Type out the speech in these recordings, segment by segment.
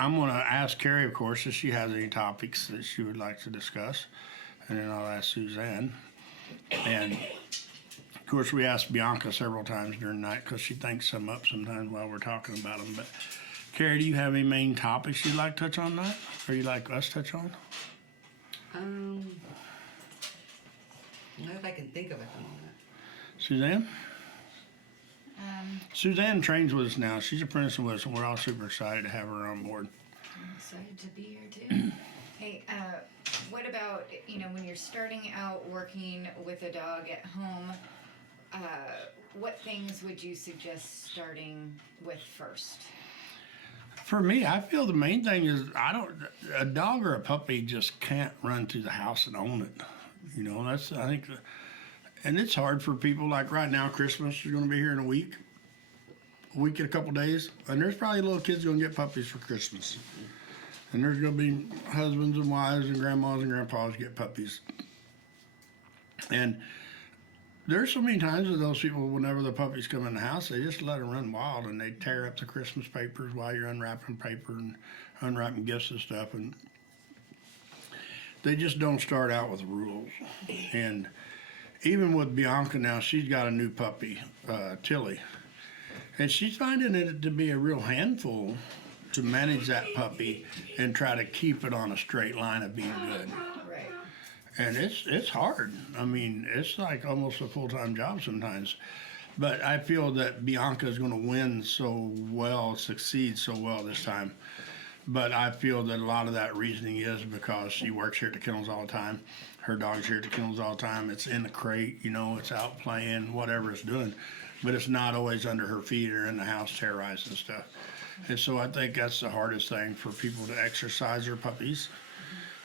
I'm going to ask Carrie, of course, if she has any topics that she would like to discuss, and then I'll ask Suzanne. And of course, we asked Bianca several times during the night because she thinks some up sometimes while we're talking about them. But Carrie, do you have any main topics you'd like to touch on that, or you'd like us to touch on? Not if I can think of it at the moment. Suzanne? Suzanne trains with us now. She's apprenticing with us, and we're all super excited to have her on board. I'm excited to be here too. Hey, what about, when you're starting out working with a dog at home, what things would you suggest starting with first? For me, I feel the main thing is a dog or a puppy just can't run through the house and own it. I think, and it's hard for people. Like right now, Christmas is going to be here in a week and a couple days, and there's probably little kids going to get puppies for Christmas. And there's going to be husbands and wives and grandmas and grandpas get puppies. And there's so many times that those people, whenever the puppies come in the house, they just let them run wild, and they tear up the Christmas papers while you're unwrapping paper and unwrapping gifts and stuff. And they just don't start out with rules. And even with Bianca now, she's got a new puppy, Tilly. And she's finding it to be a real handful to manage that puppy and try to keep it on a straight line of being good. Right. And it's hard. I mean, it's like almost a full-time job sometimes. But I feel that Bianca is going to win so well, succeed so well this time. But I feel that a lot of that reasoning is because she works here at the kennels all the time. Her dog's here at the kennels all the time. It's in the crate, it's out playing, whatever it's doing. But it's not always under her feet or in the house terrorizing stuff. And so I think that's the hardest thing for people to exercise their puppies.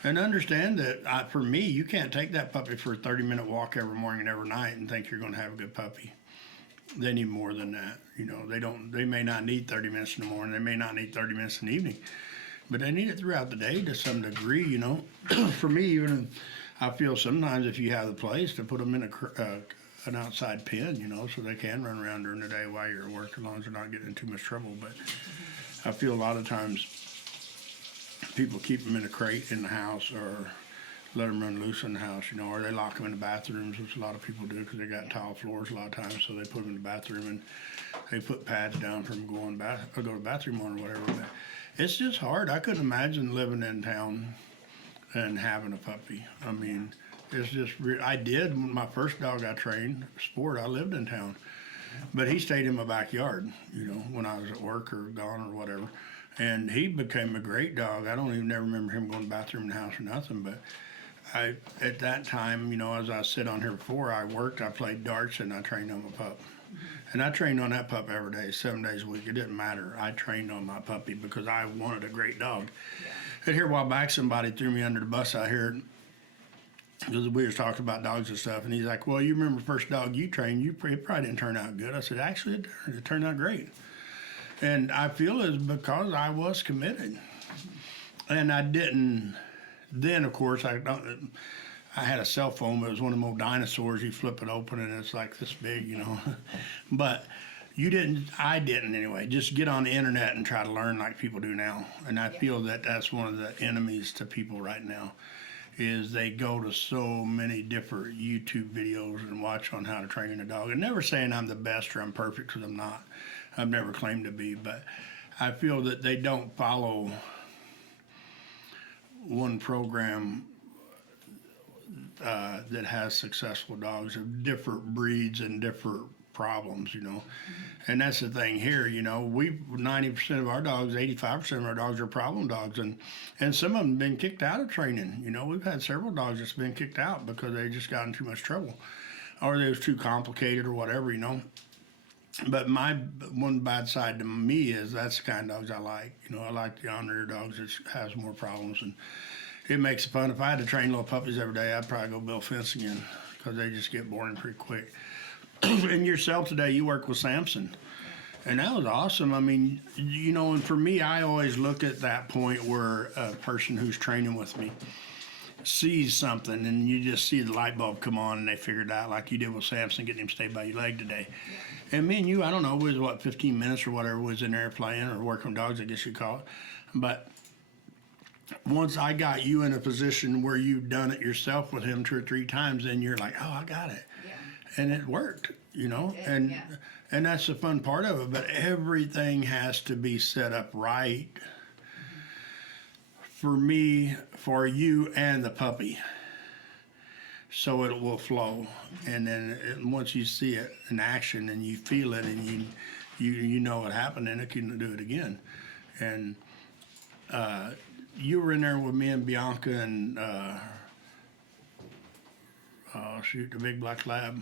And understand that for me, you can't take that puppy for a 30-minute walk every morning and every night and think you're going to have a good puppy. They need more than that. They may not need 30 minutes in the morning. They may not need 30 minutes in the evening. But they need it throughout the day to some degree, For me, even I feel sometimes if you have the place to put them in an outside pen, so they can run around during the day while you're at work as long as they're not getting in too much trouble. But I feel a lot of times people keep them in a crate in the house or let them run loose in the house, or they lock them in the bathrooms, which a lot of people do because they got tile floors a lot of times, so they put them in the bathroom and they put pads down for them go to the bathroom on or whatever. But it's just hard. I couldn't imagine living in town and having a puppy. I mean, it's just I did my first dog I trained, Sport. I lived in town, but he stayed in my backyard. When I was at work or gone or whatever, and he became a great dog. I don't even never remember him going to the bathroom in the house or nothing. But at that time, as I said on here before, I worked, I played darts, and I trained on my pup. And I trained on that pup every day, 7 days a week. It didn't matter. I trained on my puppy because I wanted a great dog. Yeah. And here a while back, somebody threw me under the bus out here because we were talking about dogs and stuff. And he's like, well, you remember the first dog you trained, it probably didn't turn out good. I said, actually, it turned out great. And I feel it's because I was committed. And I didn't, then of course, I had a cell phone, but it was one of them old dinosaurs. You flip it open and it's like this big, But I didn't anyway. Just get on the internet and try to learn like people do now. And I feel that that's one of the enemies to people right now is they go to so many different YouTube videos and watch on how to train a dog. And never saying I'm the best or I'm perfect, because I'm not. I've never claimed to be, but I feel that they don't follow one program that has successful dogs of different breeds and different problems, And that's the thing here, 90% of our dogs, 85% of our dogs are problem dogs, and some of them have been kicked out of training. We've had several dogs that's been kicked out because they just got in too much trouble, or they was too complicated or whatever, But my one bad side to me is that's the kind of dogs I like. I like the on-rear dogs that has more problems, and it makes it fun. If I had to train little puppies every day, I'd probably go build fence again because they just get boring pretty quick. In your cell today, you work with Samson, and that was awesome. I mean, and for me, I always look at that point where a person who's training with me, sees something and you just see the light bulb come on and they figured out, like you did with Samson, getting him stayed by your leg today. And me and you, I don't know, was what, 15 minutes or whatever was in there playing or working with dogs, I guess you'd call it. But once I got you in a position where you've done it yourself with him 2 or 3 times, then you're like, oh, I got it. Yeah. And it worked, you know, It did, and yeah. and that's the fun part of it. But everything has to be set up right for me, for you, and the puppy, so it will flow. And then once you see it in action and you feel it and you know what happened, and it can do it again. And you were in there with me and Bianca and the big black lab.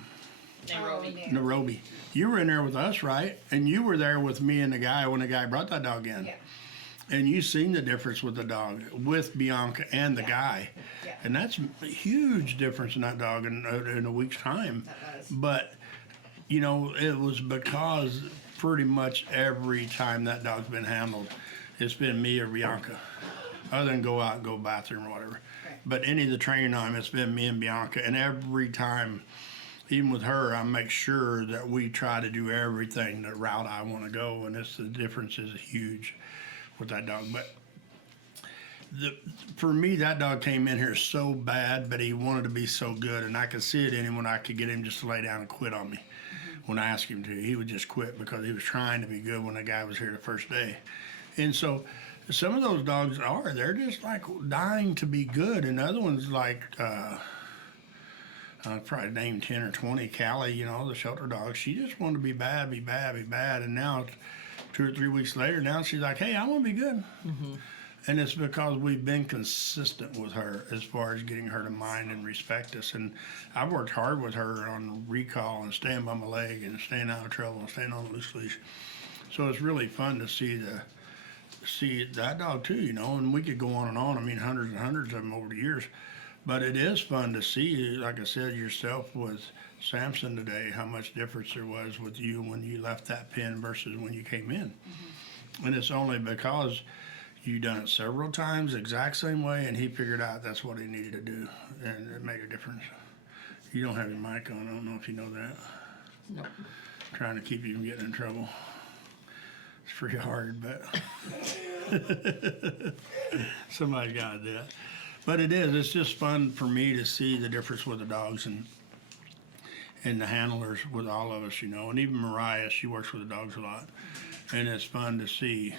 Nairobi. Nairobi. You were in there with us, right? And you were there with me and the guy when the guy brought that dog in. Yeah. And you seen the difference with the dog, with Bianca and the guy. Yeah. And that's a huge difference in that dog in a week's time. That was. But, you know, it was because pretty much every time that dog's been handled, it's been me or Bianca. Other than go out and go bathroom or whatever. Right. But any of the training time, it's been me and Bianca. And every time, even with her, I make sure that we try to do everything the route I want to go. And the difference is huge with that dog. But for me, that dog came in here so bad, but he wanted to be so good. And I could see it in him when I could get him just to lay down and quit on me. When I asked him to, he would just quit because he was trying to be good when the guy was here the first day. And so some of those dogs they're just like dying to be good. And other ones like, I'd probably name 10 or 20, Callie, you know, the shelter dog, she just wanted to be bad, be bad, be bad. And now 2 or 3 weeks later, now she's like, hey, I want to be good. And it's because we've been consistent with her as far as getting her to mind and respect us. And I've worked hard with her on recall and staying by my leg and staying out of trouble and staying on a loose leash. So it's really fun to see that dog too, you know, and we could go on and on. I mean, hundreds and hundreds of them over the years. But it is fun to see, like I said, yourself with Samson today, how much difference there was with you when you left that pen versus when you came in. And it's only because you done it several times, exact same way, and he figured out that's what he needed to do, and it made a difference. You don't have your mic on. I don't know if you know that. Nope. Trying to keep you from getting in trouble. It's pretty hard, but somebody's got to do it. But it is. It's just fun for me to see the difference with the dogs and the handlers with all of us, you know. And even Mariah, she works with the dogs a lot, and it's fun to see.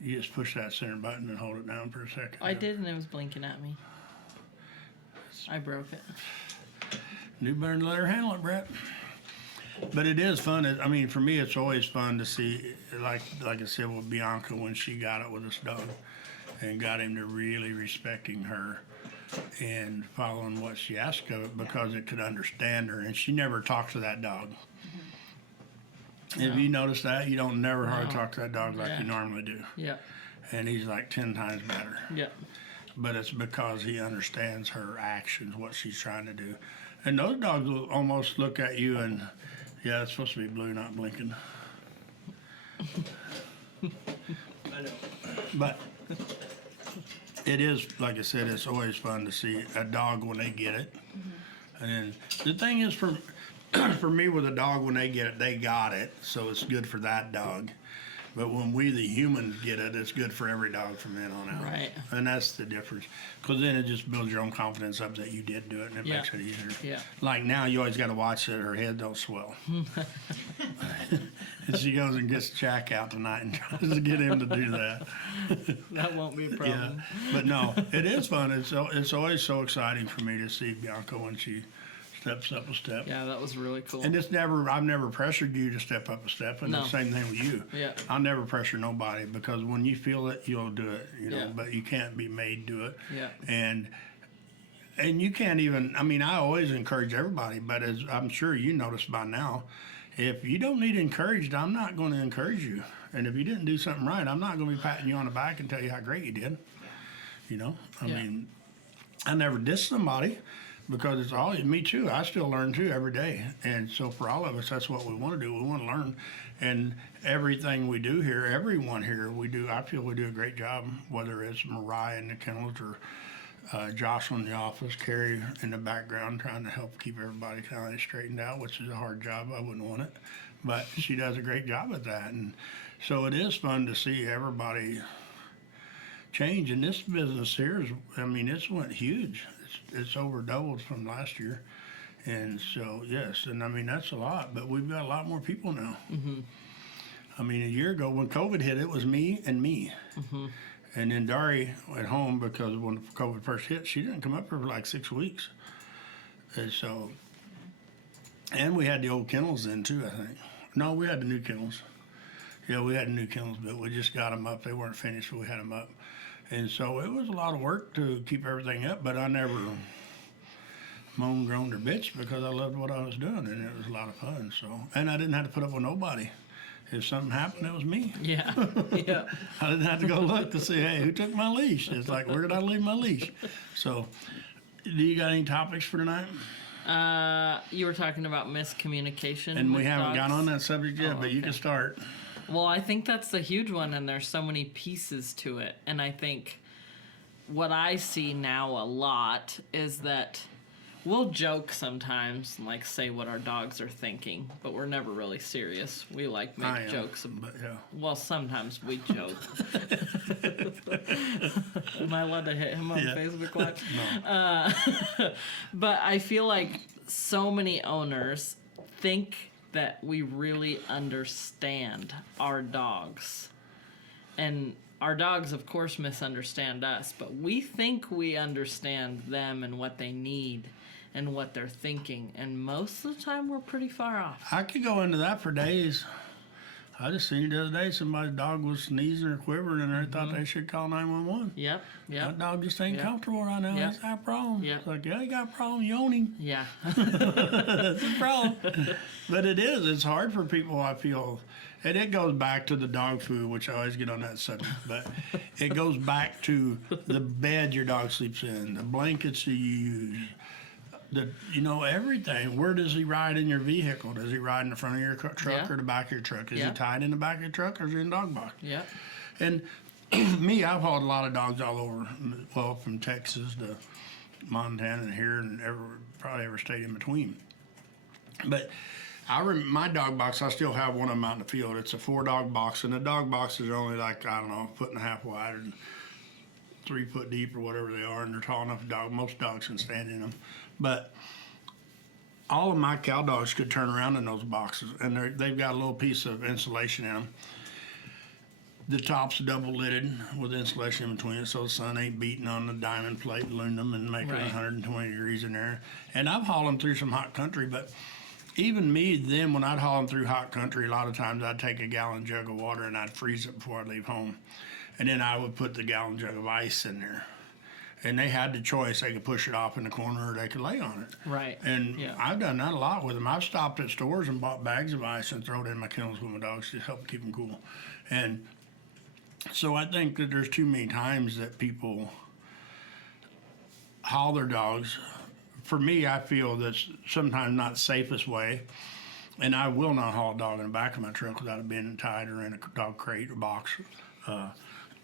You just push that center button and hold it down for a second. I did, and it was blinking at me. I broke it. Knew better than let her handle it, Brett. But it is fun. I mean, for me, it's always fun to see, like I said with Bianca when she got it with this dog and got him to really respecting her and following what she asked of it because it could understand her. And she never talked to that dog. If you notice that, you don't never hardly talk to that dog like you normally do. Yeah. And he's like 10 times better. Yeah. But it's because he understands her actions, what she's trying to do. And those dogs will almost look at you and, yeah, it's supposed to be blue, not blinking. I know. But it is, like I said, it's always fun to see a dog when they get it. And then the thing is, for me with a dog, when they get it, they got it. So it's good for that dog. But when we, the humans, get it, it's good for every dog from then on out. Right. And that's the difference. Because then it just builds your own confidence up that you did do it, and it Yeah. makes it easier. Yeah. Like now, you always got to watch that her head don't swell. And she goes and gets Jack out tonight and tries to get him to do that. That won't be a problem. But no, it is fun. It's always so exciting for me to see Bianca when she steps up a step. Yeah, that was really cool. And I've never pressured you to step up a step, and No. the same thing with you. Yeah. I'll never pressure nobody because when you feel it, you'll do it, you know, Yeah. but you can't be made do it. Yeah. And you can't even, I mean, I always encourage everybody, but as I'm sure you noticed by now, if you don't need encouraged, I'm not going to encourage you. And if you didn't do something right, I'm not going to be patting you on the back and tell you how great you did. You know, I Yeah. mean, I never diss somebody because it's all, me too. I still learn too every day. And so for all of us, that's what we want to do. We want to learn. And everything we do here, everyone here, I feel we do a great job, whether it's Mariah and the kennels or Jocelyn in the office, Carrie in the background trying to help keep everybody kind of straightened out, which is a hard job. I wouldn't want it, but she does a great job at that. And so it is fun to see everybody change. And this business here is, I mean, it's went huge. It's over doubled from last year. And so, yes, and I mean, that's a lot, but we've got a lot more people now. I mean, a year ago when COVID hit, it was me and me. And then Dari at home, because when COVID first hit, she didn't come up here for like 6 weeks. And so, and we had the old kennels then too, I think. No, we had the new kennels. Yeah, we had the new kennels, but we just got them up. They weren't finished, but we had them up. And so it was a lot of work to keep everything up, but I never moaned, groaned, or bitched because I loved what I was doing, and it was a lot of fun. So, and I didn't have to put up with nobody. If something happened, it was me. Yeah. Yeah. I didn't have to go look to see, hey, who took my leash? It's like, where did I leave my leash? So, do you got any topics for tonight? You were talking about miscommunication. And we with haven't dogs. got on that subject yet, but you okay. can start. Well, I think that's the huge one, and there's so many pieces to it. And I think what I see now a lot is that we'll joke sometimes, like say what our dogs are thinking, but we're never really serious. We like I make am, jokes. but yeah. Well, sometimes we joke. Am I allowed to hit him on Yeah. Facebook Live? No. But I feel like so many owners think that we really understand our dogs. And our dogs, of course, misunderstand us, but we think we understand them and what they need and what they're thinking. And most of the time, we're pretty far off. I could go into that for days. I just seen the other day somebody's dog was sneezing or quivering, and they thought they should call 911. Yep, That yep, dog just ain't Yep. comfortable right now. Yep. He's got a problem. Yep. It's like, yeah, he got a problem. You own him. yeah. That's a problem. But it is. It's hard for people, I feel. And it goes back to the dog food, which I always get on that subject. But it goes back to the bed your dog sleeps in, the blankets you use, everything. Where does he ride in your vehicle? Does he ride in the front of your truck Yeah. or the back of your truck? Is Yeah. he tied in the back of your truck or is he in the dog box? Yep. And me, I've hauled a lot of dogs all over, well, from Texas to Montana and here and probably every state in between. But my dog box, I still have one of them out in the field. It's a 4-dog box, and the dog boxes are only like, I don't know, 1.5 feet wide and 3 foot deep or whatever they are, and they're tall enough most dogs can stand in them. But all of my cow dogs could turn around in those boxes, and they've got a little piece of insulation in them. The top's double lidded with insulation in between it, so the sun ain't beating on the diamond plate, aluminum, and making Right. 120 degrees in there. And I've hauled them through some hot country, but even me then, when I'd haul them through hot country, a lot of times I'd take a gallon jug of water and I'd freeze it before I'd leave home. And then I would put the gallon jug of ice in there. And they had the choice. They could push it off in the corner or they could lay on it. Right. And Yeah. I've done that a lot with them. I've stopped at stores and bought bags of ice and thrown it in my kennels with my dogs to help keep them cool. And so I think that there's too many times that people haul their dogs. For me, I feel that's sometimes not the safest way. And I will not haul a dog in the back of my truck without it being tied or in a dog crate or box.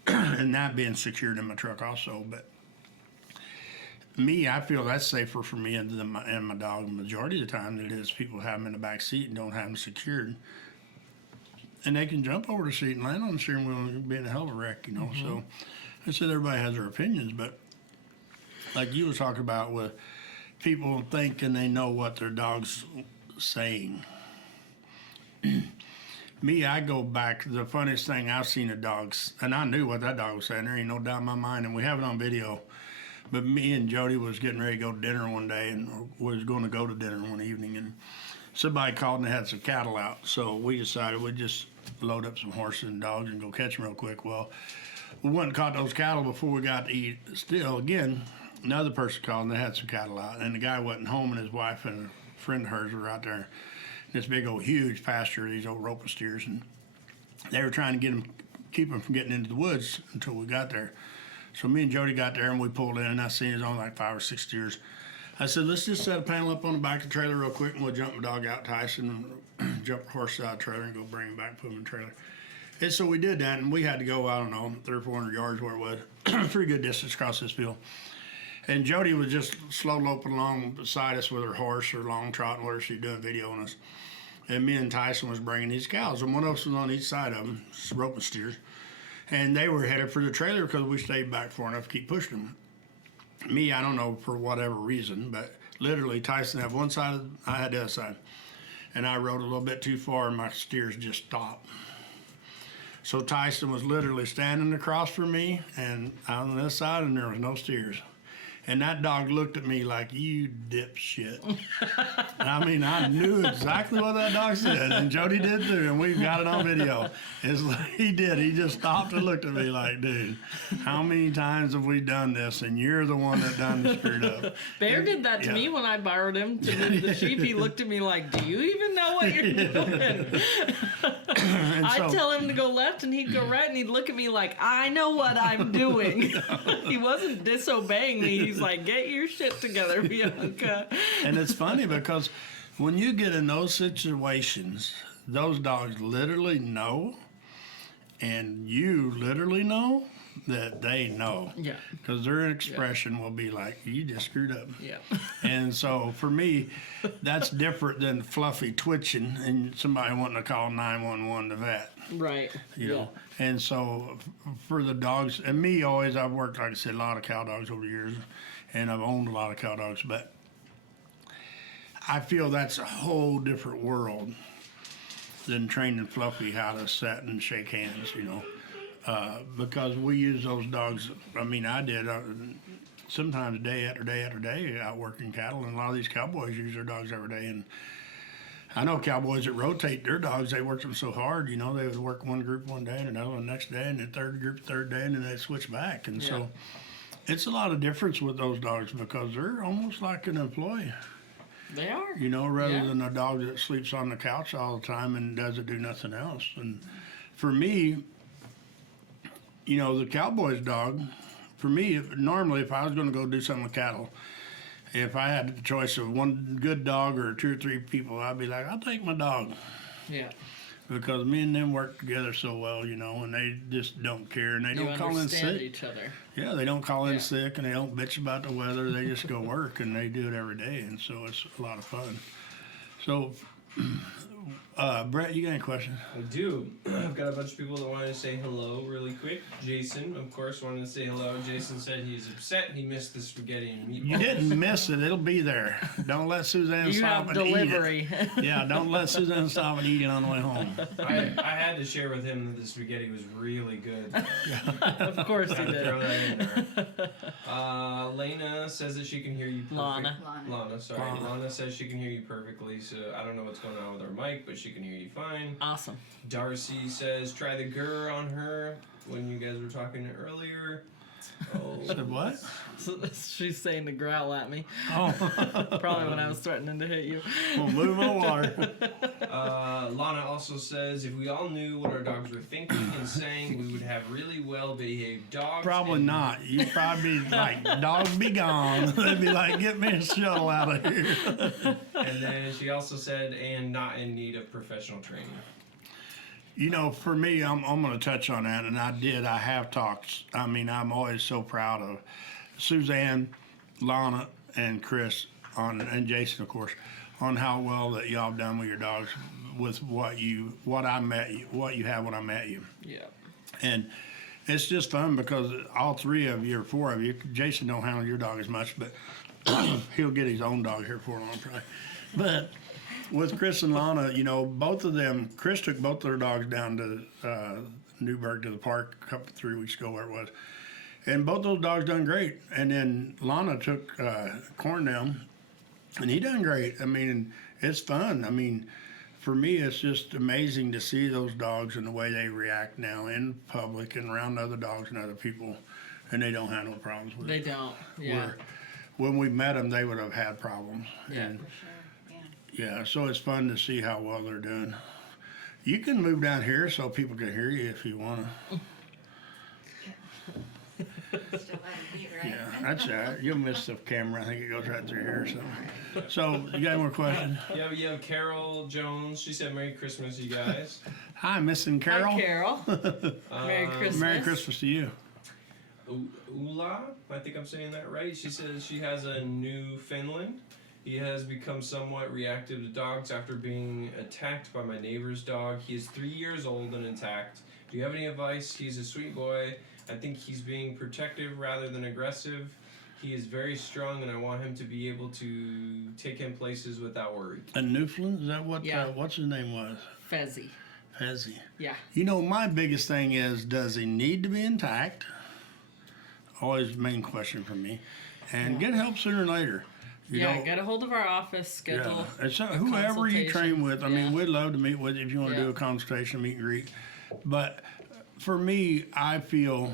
And that being secured in my truck also. But me, I feel that's safer for me and my dog the majority of the time than it is people have them in the back seat and don't have them secured. And they can jump over the seat and land on the steering wheel and be in a hell of a wreck, So I said everybody has their opinions, but like you was talking about with people thinking they know what their dog's saying. Me, I go back. The funniest thing I've seen of dogs, and I knew what that dog was saying. There ain't no doubt in my mind, and we have it on video. But me and Jody was getting ready to go to dinner one day, and was going to go to dinner one evening, and somebody called and they had some cattle out. So we decided we'd just load up some horses and dogs and go catch them real quick. Well, we went and caught those cattle before we got to eat. Still, again, another person called and they had some cattle out, and the guy wasn't home, and his wife and a friend of hers were out there. This big old huge pasture, these old rope steers, and they were trying to keep them from getting into the woods until we got there. So me and Jody got there and we pulled in, and I seen it was only like 5 or 6 steers. I said, let's just set a panel up on the back of the trailer real quick, and we'll jump my dog out, Tyson, and jump the horse out of the trailer and go bring him back, put him in the trailer. And so we did that, and we had to go, I don't know, 300 or 400 yards where it was, pretty good distance across this field. And Jody was just slow loping along beside us with her horse or long trotting, whatever she's doing, videoing us. And me and Tyson was bringing these cows, and one of us was on each side of them, roping steers. And they were headed for the trailer because we stayed back far enough to keep pushing them. Me, I don't know for whatever reason, but literally Tyson had one side, I had the other side. And I rode a little bit too far and my steers just stopped. So Tyson was literally standing across from me and on this side, and there was no steers. And that dog looked at me like, you dipshit. I mean, I knew exactly what that dog said, and Jody did too, and we've got it on video. It's like he did. He just stopped and looked at me like, dude, how many times have we done this, and you're the one that done the screwed up. Bear did that to me when I borrowed him to move the sheep. He looked at me like, do you even know what you're doing? I'd tell him to go left, and he'd go right, and he'd look at me like, I know what I'm doing. He wasn't disobeying me. He's like, get your shit together, Bianca. And it's funny because when you get in those situations, those dogs literally know, and you literally know that they know. Yeah. Because their expression will be like, you just screwed up. Yeah. And so for me, that's different than fluffy twitching and somebody wanting to call 911 to vet. Right. You know. And so for the dogs, and me always, I've worked, like I said, a lot of cow dogs over the years, and I've owned a lot of cow dogs, but I feel that's a whole different world than training Fluffy how to sit and shake hands, you know. Because we use those dogs, I mean, I did sometimes day after day after day out working cattle, and a lot of these cowboys use their dogs every day. And I know cowboys that rotate their dogs, they work them so hard, you know, they would work one group one day and another one the next day, and the third group the third day, and then they'd switch back. And so it's a lot of difference with those dogs because they're almost like an employee. They are. You know, rather than a dog that sleeps on the couch all the time and doesn't do nothing else. And for me, you know, the cowboy's dog, for me, normally if I was going to go do something with cattle, if I had the choice of one good dog or two or three people, I'd be like, I'll take my dog. Yeah. Because me and them work together so well, you know, and they just don't care, and they don't call in sick. Each other. Yeah, they don't call in sick, and they don't bitch about the weather. They just go work, and they do it every day, and so it's a lot of fun. So, Brett, you got any questions? I do. I've got a bunch of people that wanted to say hello really quick. Jason, of course, wanted to say hello. Jason said he's upset he missed the spaghetti and meatballs. You didn't miss it. It'll be there. Don't let Suzanne stop and delivery. eat it. Yeah, don't let Suzanne stop and eat it on the way home. I had to share with him that the spaghetti was really good. Of course he did. Throw that in there. Lena says that she can hear you perfectly. Lana, sorry. Lana says she can hear you perfectly, so I don't know what's going on with her mic, but she can hear you fine. Awesome. Darcy says try the grr on her when you guys were talking earlier. Oh. Said what? So she's saying to growl at me. Oh. Probably when I was threatening to hit you. Well, move my water. Lana also says if we all knew what our dogs were thinking and saying, we would have really well-behaved dogs. Probably not. You'd probably be like, dogs be gone. They'd be like, get me a shuttle out of here. And then she also said, and not in need of professional training. You know, for me, I'm going to touch on that, and I have talked. I mean, I'm always so proud of Suzanne, Lana, and Chris, and Jason, of course, on how well that y'all have done with your dogs, with what you have when I met you. Yeah. And it's just fun because all three of you or four of you, Jason don't handle your dog as much, but he'll get his own dog here for long, probably. But with Chris and Lana, you know, both of them, Chris took both their dogs down to Newburgh to the park 3 weeks ago, where it was. And both those dogs done great. And then Lana took Corn down, and he done great. I mean, it's fun. I mean, for me, it's just amazing to see those dogs and the way they react now in public and around other dogs and other people, and they don't have no problems with it. They don't. Yeah. Where when we met them, they would have had problems. Yeah. And, For sure. yeah, so it's fun to see how well they're doing. You can move down here so people can hear you if you want to. Still have a beat, right? Yeah, that's all right. You'll miss the camera. I think it goes right through here. So you got any more questions? Yeah, you have Carol Jones. She said, Merry Christmas, you guys. Hi, Miss and Carol. Hi, Carol. Merry Christmas. Merry Christmas to you. Ula, I think I'm saying that right. She says she has a Newfoundland. He has become somewhat reactive to dogs after being attacked by my neighbor's dog. He is 3 years old and intact. Do you have any advice? He's a sweet boy. I think he's being protective rather than aggressive. He is very strong, and I want him to be able to take him places without worry. A Newfoundland? Is that what? Yeah. What's his name was? Fezzy. Fezzy. Yeah. You know, my biggest thing is, does he need to be intact? Always the main question for me. And get help sooner or later. You know, get a hold of our office, schedule. Yeah, it's whoever you train with. I mean, we'd love to meet with you if you want to do a Yeah. consultation, meet and greet. But for me, I feel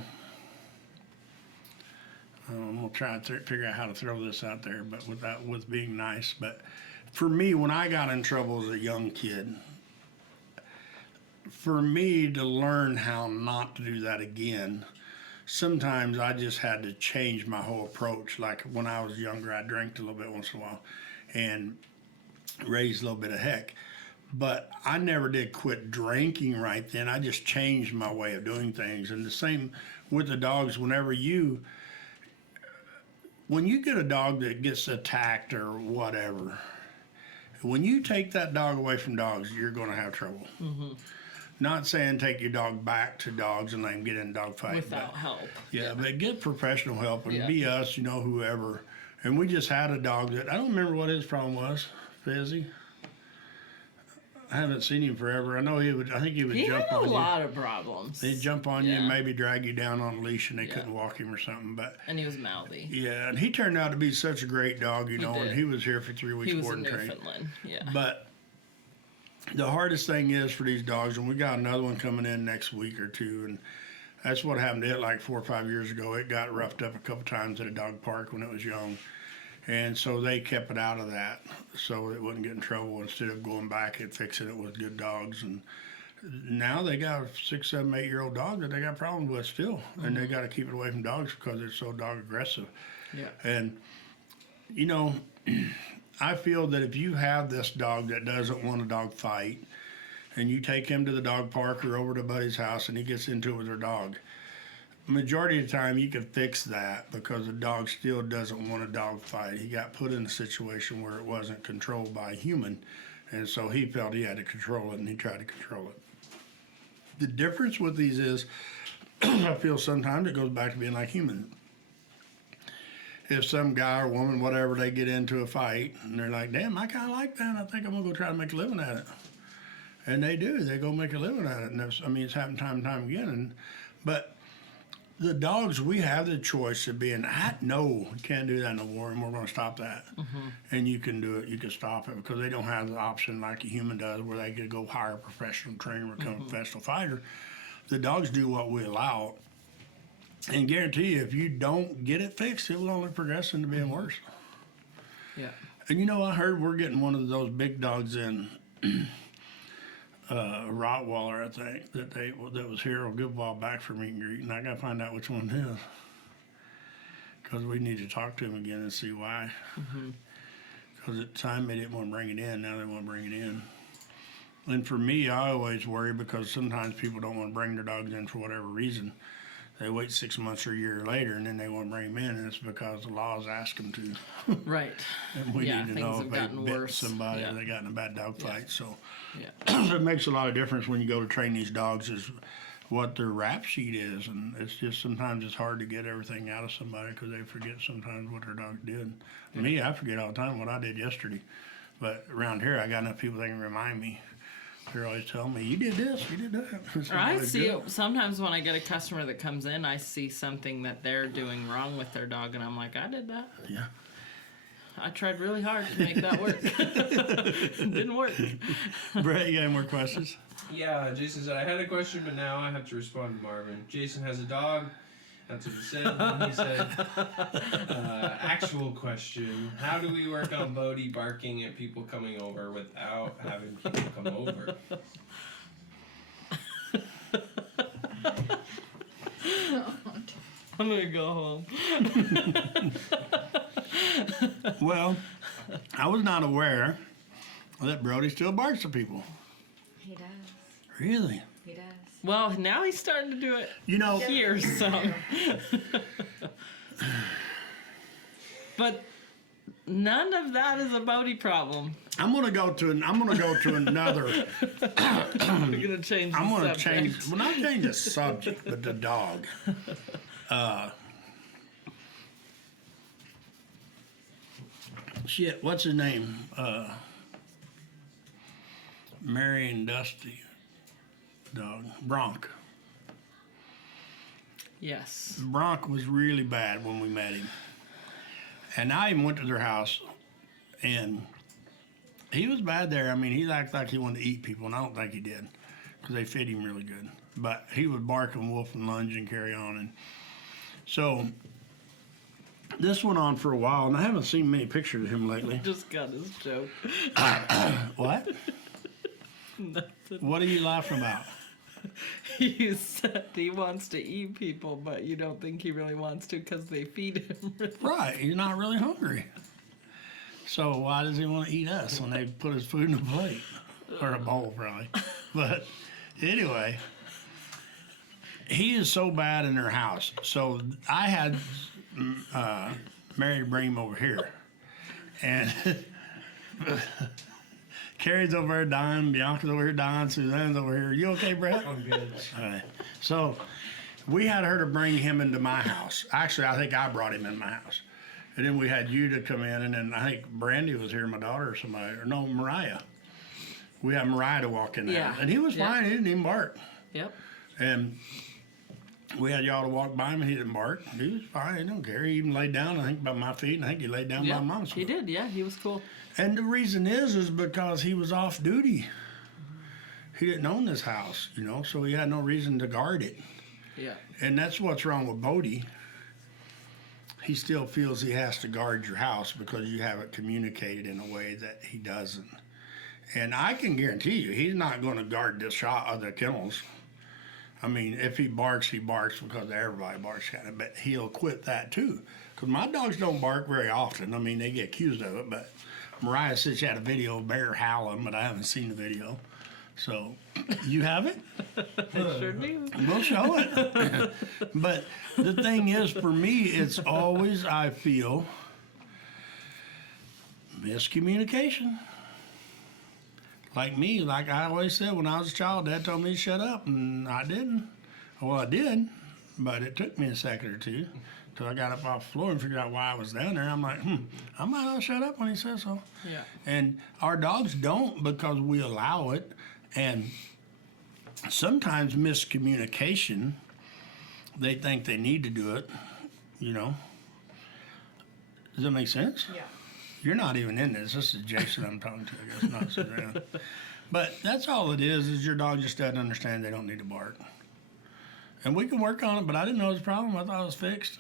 I'm gonna try to figure out how to throw this out there, but with being nice. But for me, when I got in trouble as a young kid, for me to learn how not to do that again, sometimes I just had to change my whole approach. Like when I was younger, I drank a little bit once in a while and raised a little bit of heck. But I never did quit drinking right then. I just changed my way of doing things. And the same with the dogs. When you get a dog that gets attacked or whatever, when you take that dog away from dogs, you're going to have trouble. Mm-hmm. Not saying take your dog back to dogs and let him get in a dog fight. Without help. Yeah, but get professional help and Yeah. be us, whoever. And we just had a dog that, I don't remember what his problem was, Fizzy. I haven't seen him forever. I know I think he would He jump had a on you. lot of problems. He'd jump on you and Yeah. maybe drag you down on a leash and they Yeah. couldn't walk him or something. But And he was mouthy. yeah, and he turned out to be such a great dog, and did. he was here for 3 weeks He was board in and trained. Newfoundland. Yeah. But the hardest thing is for these dogs, and we got another one coming in next week or two, and that's what happened to it like 4 or 5 years ago. It got roughed up a couple times at a dog park when it was young. And so they kept it out of that so it wouldn't get in trouble. Instead of going back and fixing it with good dogs. And now they got a 6, 7, 8-year-old dog that they got problems with still. And they got to keep it away from dogs because they're so dog aggressive. Yeah. And, I feel that if you have this dog that doesn't want a dog fight, and you take him to the dog park or over to buddy's house and he gets into it with their dog, majority of the time you can fix that because the dog still doesn't want a dog fight. He got put in a situation where it wasn't controlled by a human, and so he felt he had to control it, and he tried to control it. The difference with these is, I feel sometimes it goes back to being like human. If some guy or woman, whatever, they get into a fight and they're like, damn, I kind of like that. I think I'm going to go try to make a living at it. And they do. They go make a living at it. And it's happened time and time again. But the dogs, we have the choice of being, no, you can't do that no more, and we're going to stop that. Mm-hmm. And you can do it. You can stop it because they don't have the option like a human does where they could go hire a professional trainer, become a professional fighter. The dogs do what we allow. And guarantee you, if you don't get it fixed, it will only progress into being worse. Yeah. And I heard we're getting one of those big dogs in, a Rottweiler, I think, that was here a good while back for meet and greet, and I got to find out which one it is. Because we need to talk to him again and see why. Because at the time they didn't want to bring it in, now they want to bring it in. And for me, I always worry because sometimes people don't want to bring their dogs in for whatever reason. They wait 6 months or a year later, and then they want to bring them in, and it's because the laws ask them to. Right. And we Yeah, need to things know have if they gotten bit worse. somebody Yeah. or they got in a bad dog fight. So Yeah. it makes a lot of difference when you go to train these dogs is what their rap sheet is. And it's just sometimes it's hard to get everything out of somebody because they forget sometimes what their dog did. Me, I forget all the time what I did yesterday. But around here, I got enough people that can remind me. They're always telling me, you did this, you did that. It's Or I always see good. it sometimes when I get a customer that comes in, I see something that they're doing wrong with their dog, and I'm like, I did that. Yeah. I tried really hard to make that work. It didn't work. Brett, you got any more questions? Yeah, Jason said, I had a question, but now I have to respond to Marvin. Jason has a dog. That's what he said. And he said, actual question. How do we work on Bodie barking at people coming over without having people come over? I'm gonna go home. Well, I was not aware that Brody still barks at people. He does. Really? He does. Well, now he's starting to do it You know, here, so. But none of that is a Bodie problem. I'm gonna go to another. We're gonna change. I'm the gonna subject. change. Well, not change the subject, but the dog. Shit, what's his name? Mary and Dusty dog. Bronc. Yes. Bronc was really bad when we met him. And I even went to their house, and he was bad there. I mean, he acted like he wanted to eat people, and I don't think he did, because they fed him really good. But he would bark and wolf and lunge and carry on. And so this went on for a while, and I haven't seen many pictures of him lately. Just got his joke. What? Nothing. What are you laughing about? You said he wants to eat people, but you don't think he really wants to because they feed him. Right, he's not really hungry. So why does he want to eat us when they put his food in a plate? Or a bowl, probably. But anyway, he is so bad in their house. So I had Mary bring him over here. And Carrie's over there dying, Bianca's over here dying, Suzanne's over here. You okay, Brett? I'm good. All right. So we had her to bring him into my house. Actually, I think I brought him in my house. And then we had you to come in, and then I think Brandy was here, my daughter or somebody, or no, Mariah. We had Mariah to walk in there. Yeah. And he was Yeah. fine, he didn't even bark. Yep. And we had y'all to walk by him, and he didn't bark. He was fine, he don't care. He even laid down, I think, by my feet, and I think he laid down by Yep. Mom's He feet. did. Yeah, he was cool. And the reason is because he was off duty. He didn't own this house, so he had no reason to guard it. Yeah. And that's what's wrong with Bodie. He still feels he has to guard your house because you haven't communicated in a way that he doesn't. And I can guarantee you, he's not going to guard this shot of the kennels. I mean, if he barks because everybody barks at him, but he'll quit that too. Because my dogs don't bark very often. I mean, they get accused of it, but Mariah said she had a video of Bear howling, but I haven't seen the video. So, you have it? I sure do. We'll show it. But the thing is, for me, it's always, I feel, miscommunication. Like me, like I always said when I was a child, Dad told me to shut up, and I didn't. Well, I did, but it took me a second or two till I got up off the floor and figured out why I was down there. I'm like, I might not shut up when he says so. Yeah. And our dogs don't because we allow it. And sometimes miscommunication, they think they need to do it, Does that make sense? Yeah. You're not even in this. This is Jason I'm talking to, I guess, not Suzanne. But that's all it is your dog just doesn't understand they don't need to bark. And we can work on it, but I didn't know it was a problem. I thought it was fixed.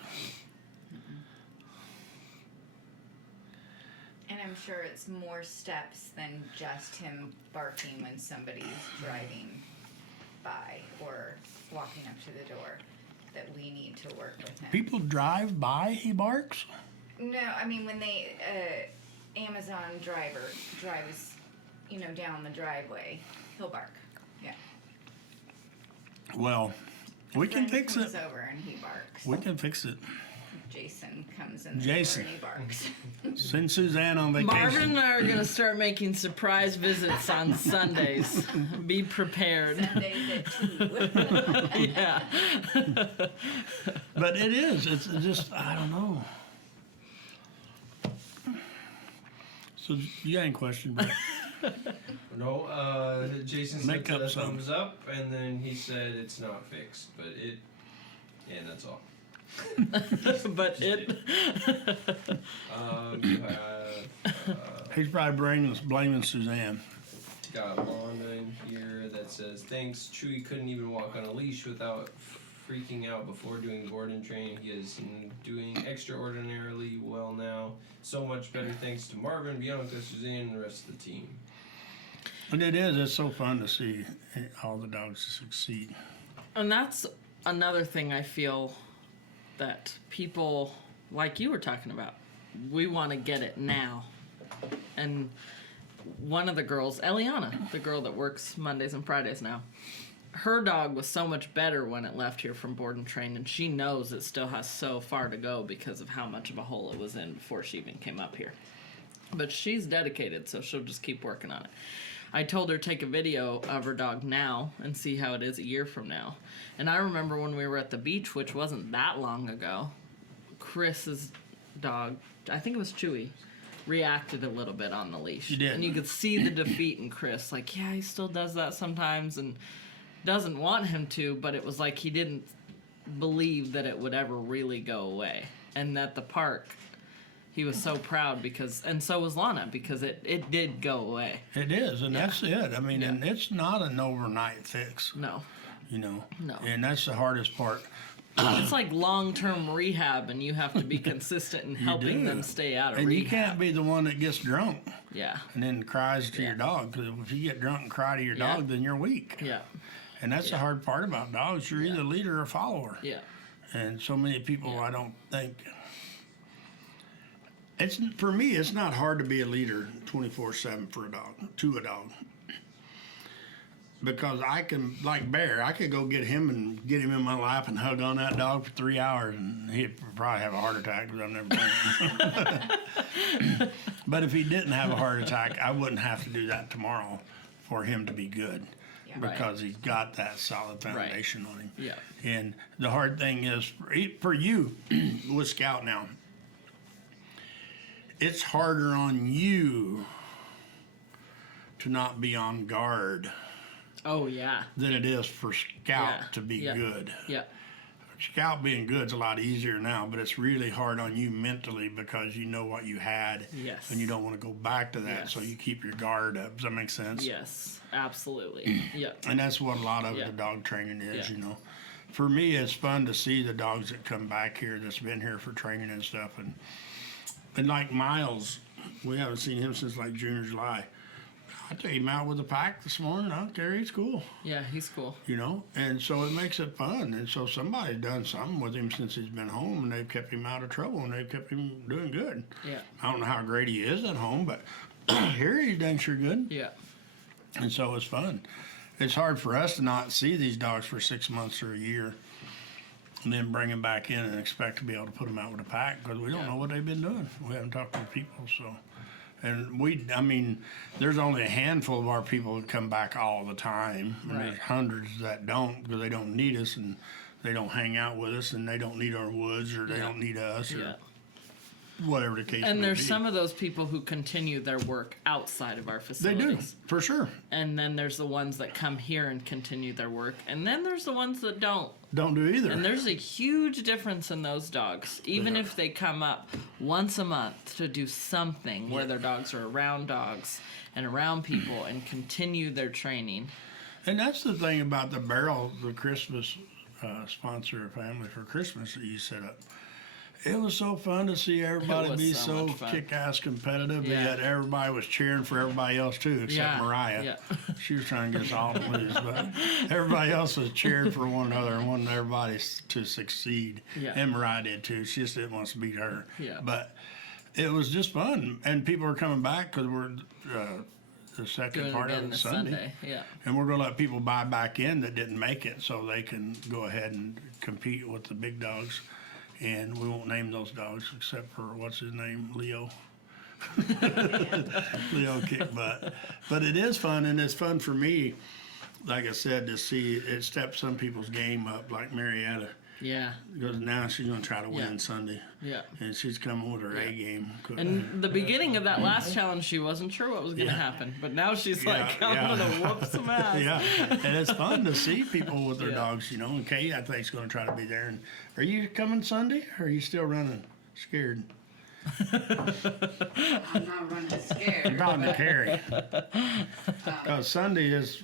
And I'm sure it's more steps than just him barking when somebody's driving by or walking up to the door that we need to work with him. People drive by, he barks? No, I mean when they Amazon driver drives, down the driveway, he'll bark. Yeah. Well, we can Friend fix it. comes over and he barks. We can fix it. Jason comes in the Jason. door and he barks. Send Suzanne on vacation. Marvin and I are going to start making surprise visits on Sundays. Be prepared. Sundays at 2. Yeah. But it is. It's just, I don't know. So you got any questions? No, Jason Make said up a some. thumbs up, and then he said it's not fixed, but that's all. But it. You have He's probably blaming Suzanne. got Londa in here that says, thanks, Chewy couldn't even walk on a leash without freaking out before doing Gordon training. He is doing extraordinarily well now. So much better thanks to Marvin, Bianca, Suzanne, and the rest of the team. And it is. It's so fun to see all the dogs succeed. And that's another thing I feel that people like you were talking about. We want to get it now. And one of the girls, Eliana, the girl that works Mondays and Fridays now, her dog was so much better when it left here from board and train, and she knows it still has so far to go because of how much of a hole it was in before she even came up here. But she's dedicated, so she'll just keep working on it. I told her take a video of her dog now and see how it is a year from now. And I remember when we were at the beach, which wasn't that long ago, Chris's dog, I think it was Chewy, reacted a little bit on the leash. He did. And you could see the defeat in Chris. Like, yeah, he still does that sometimes and doesn't want him to, but it was like he didn't believe that it would ever really go away. And at the park, he was so proud because, and so was Lana, because it did go away. It is, and that's it. I mean, Yeah. and it's not an overnight fix, No. you know. No. And that's the hardest part. It's like long-term rehab, and you have to be consistent in helping do. them stay out of And rehab. you can't be the one that gets drunk Yeah. and then cries to Yeah. your dog. Because if you get drunk and cry to your Yeah. dog, then you're weak. Yeah. And that's the hard part about dogs. You're either leader or follower. Yeah. And so many people, Yeah. I don't think. It's for me. It's not hard to be a leader 24/7 for a dog, to a dog. Because I can, like Bear, I could go get him and get him in my lap and hug on that dog for 3 hours, and he'd probably have a heart attack because I've never done it. But if he didn't have a heart attack, I wouldn't have to do that tomorrow for him to be good, Yeah. Right. because he's got that solid foundation on him. Yeah. And the hard thing is for you with Scout now, it's harder on you to not be on guard Oh, yeah. than it is for Scout Yeah. to be Yeah. good. Yeah. Scout being good's a lot easier now, but it's really hard on you mentally because you know what you had, Yes. and you don't want to go back to that, Yes. so you keep your guard up. Does that make sense? Yes. Absolutely. Yeah. And that's what a lot of Yeah. the dog training is, Yeah. you know. For me, it's fun to see the dogs that come back here that's been here for training and stuff. And like Miles, we haven't seen him since like June or July. I took him out with a pack this morning. I don't care. He's cool, Yeah, he's cool. you know. And so it makes it fun. And so somebody's done something with him since he's been home, and they've kept him out of trouble, and they've kept him doing good. Yeah. I don't know how great he is at home, but here he's done sure good. Yeah. And so it's fun. It's hard for us to not see these dogs for 6 months or a year and then bring them back in and expect to be able to put them out with a pack because we don't Yeah. know what they've been doing. We haven't talked to the people, so. And I mean, there's only a handful of our people that come back all the time. And there's Right. hundreds that don't because they don't need us and they don't hang out with us and they don't need our woods or they Yeah. don't need us or Yeah. whatever the case And may there's be. some of those people who continue their work outside of our They facilities. do, for sure. And then there's the ones that come here and continue their work. And then there's the ones that don't. Don't do either. And there's a huge difference in those dogs. Even There. if they come up once a month to do something where their dogs are around dogs and around people and continue their training. And that's the thing about the barrel, the Christmas sponsor family for Christmas that you set up. It was so fun to see everybody was be so so much fun. kick-ass competitive, Yeah. yet everybody was cheering for everybody else too, except Yeah, Mariah. yeah. She was trying to get us all to lose, but everybody else was cheering for one another and wanting everybody to succeed. Yeah. And Mariah did too. She just didn't want us to beat her. Yeah. But it was just fun, and people are coming back because we're the second Doing part it of again it this Sunday. Sunday. Yeah. And we're going to let people buy back in that didn't make it so they can go ahead and compete with the big dogs. And we won't name those dogs except for, what's his name, Leo. Leo kick butt. But it is fun, and it's fun for me, like I said, to see it step some people's game up, like Marietta. Yeah. Because now she's going to try to win Yeah. Sunday. Yeah. And she's coming with her A game. And the beginning of that last challenge, she wasn't sure what was going to Yeah. happen. But now she's Yeah, like, I'm yeah. going to whoop some ass. Yeah, and it's fun to see people with their Yeah. dogs, you know. And Kay, I think, is going to try to be there. And are you coming Sunday, or are you still running scared? I'm not running scared. I'm talking to but, Carrie. Because Sunday is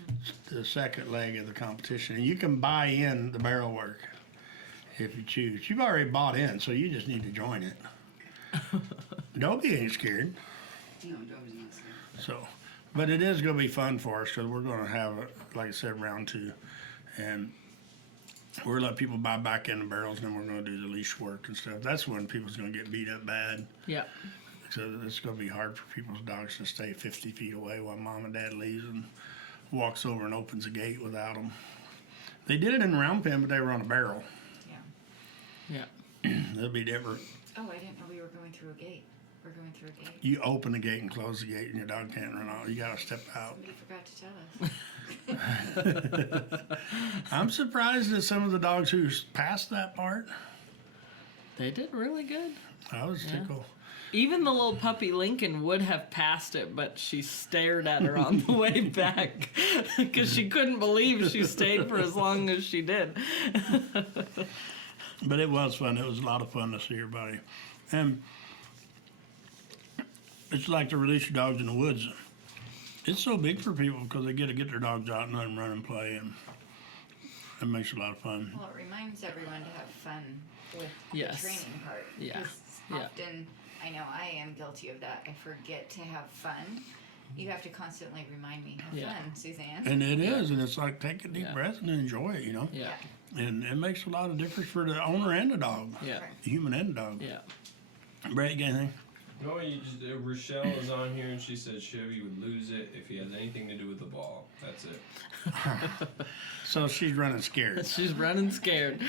the second leg of the competition, and you can buy in the barrel work if you choose. You've already bought in, so you just need to join it. Dobie ain't scared. No, Dobie's not scared. So, but it is going to be fun for us because we're going to have, like I said, round 2. And we're going to let people buy back in the barrels, and then we're going to do the leash work and stuff. That's when people's going to get beat up bad. Yeah. So it's going to be hard for people's dogs to stay 50 feet away while mom and dad leaves and walks over and opens the gate without them. They did it in the round pen, but they were on a barrel. Yeah. Yeah. It'll be different. Oh, I didn't know we were going through a gate. We're going through a gate. You open the gate and close the gate, and your dog can't run out. You gotta step out. Somebody forgot to tell us. I'm surprised at some of the dogs who passed that part. They did really good. I was tickled. Even the little puppy Lincoln would have passed it, but she stared at her on the way back because she couldn't believe she stayed for as long as she did. But it was fun. It was a lot of fun to see everybody. And it's like to release your dogs in the woods. It's so big for people because they get to get their dogs out and let them run and play, and it makes it a lot of fun. Well, it reminds everyone to have fun with Yes. the training part. Yeah. Because Yeah. often, I know I am guilty of that. I forget to have fun. You have to constantly remind me, have Yeah. fun, Suzanne. And it is, and it's like take a deep Yeah. breath and enjoy it, you know? Yeah. And it makes a lot of difference for the owner and the dog, Yeah. the human and the dog. Yeah. Brett, you got anything? No, you just, Rochelle is on here and she said Chevy would lose it if he has anything to do with the ball. That's it. So she's running scared. She's running scared.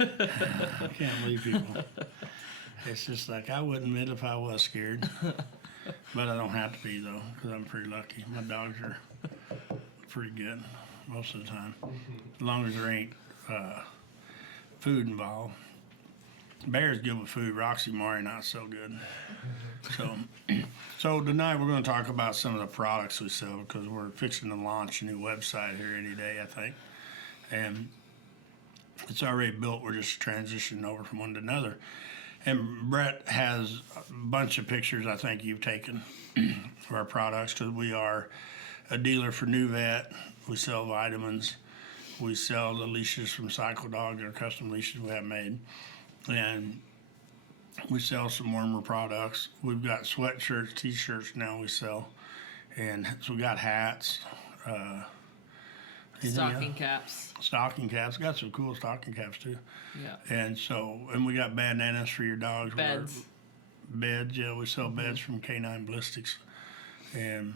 I can't believe people. It's just like I wouldn't admit if I was scared, but I don't have to be though, because I'm pretty lucky. My dogs are pretty good most of the time, as long as there ain't food involved. Bear's good with food. Roxy Mari not so good. So tonight we're going to talk about some of the products we sell because we're fixing to launch a new website here any day, I think, and it's already built. We're just transitioning over from one to another. And Brett has a bunch of pictures I think you've taken for our products because we are a dealer for New Vet. We sell vitamins. We sell the leashes from Cycle Dog. They're custom leashes we have made. And we sell some warmer products. We've got sweatshirts, t-shirts now we sell. And so we got hats. anything Stocking else? caps. Stocking caps. Got some cool stocking caps too. Yeah. And so, and we got bandanas for your dogs. Beds. Beds, yeah, we sell beds from Canine Ballistics. And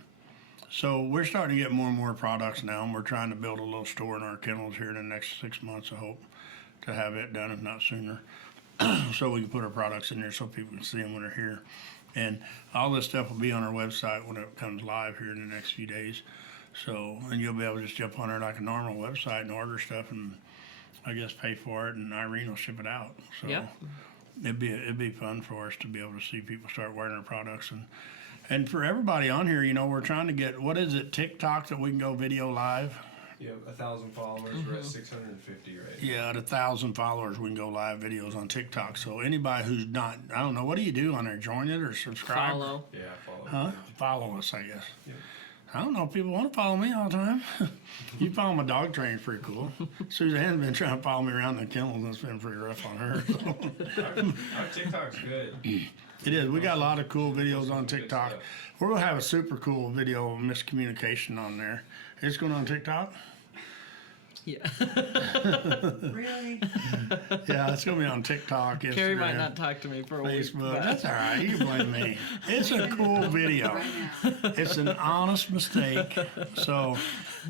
so we're starting to get more and more products now, and we're trying to build a little store in our kennels here in the next 6 months, I hope, to have it done, if not sooner. So we can put our products in there so people can see them when they're here. And all this stuff will be on our website when it comes live here in the next few days. So, and you'll be able to just jump on there like a normal website and order stuff and I guess pay for it, and Irene will ship it out. So Yep. it'd be fun for us to be able to see people start wearing our products. And for everybody on here, you know, we're trying to get, what is it, TikTok, that we can go video live? You have 1,000 followers. We're at 650 right now. Yeah, at 1,000 followers, we can go live videos on TikTok. So anybody who's not, I don't know, what do you do on there? Join it or subscribe? Follow. Yeah, follow. Huh? Follow us, I guess. Yeah. I don't know if people want to follow me all the time. You follow my dog training's pretty cool. Suzanne's been trying to follow me around the kennels, and it's been pretty rough on her. Our TikTok's good. It is. We got a lot of cool videos on Good TikTok. stuff. We're going to have a super cool video of miscommunication on there. It's going on TikTok? Yeah. Really? Yeah, it's going to be on TikTok, Instagram, Carrie might not talk to me for a week. Facebook. but- That's all right. You can blame me. It's a cool video. Right now. It's an honest mistake. So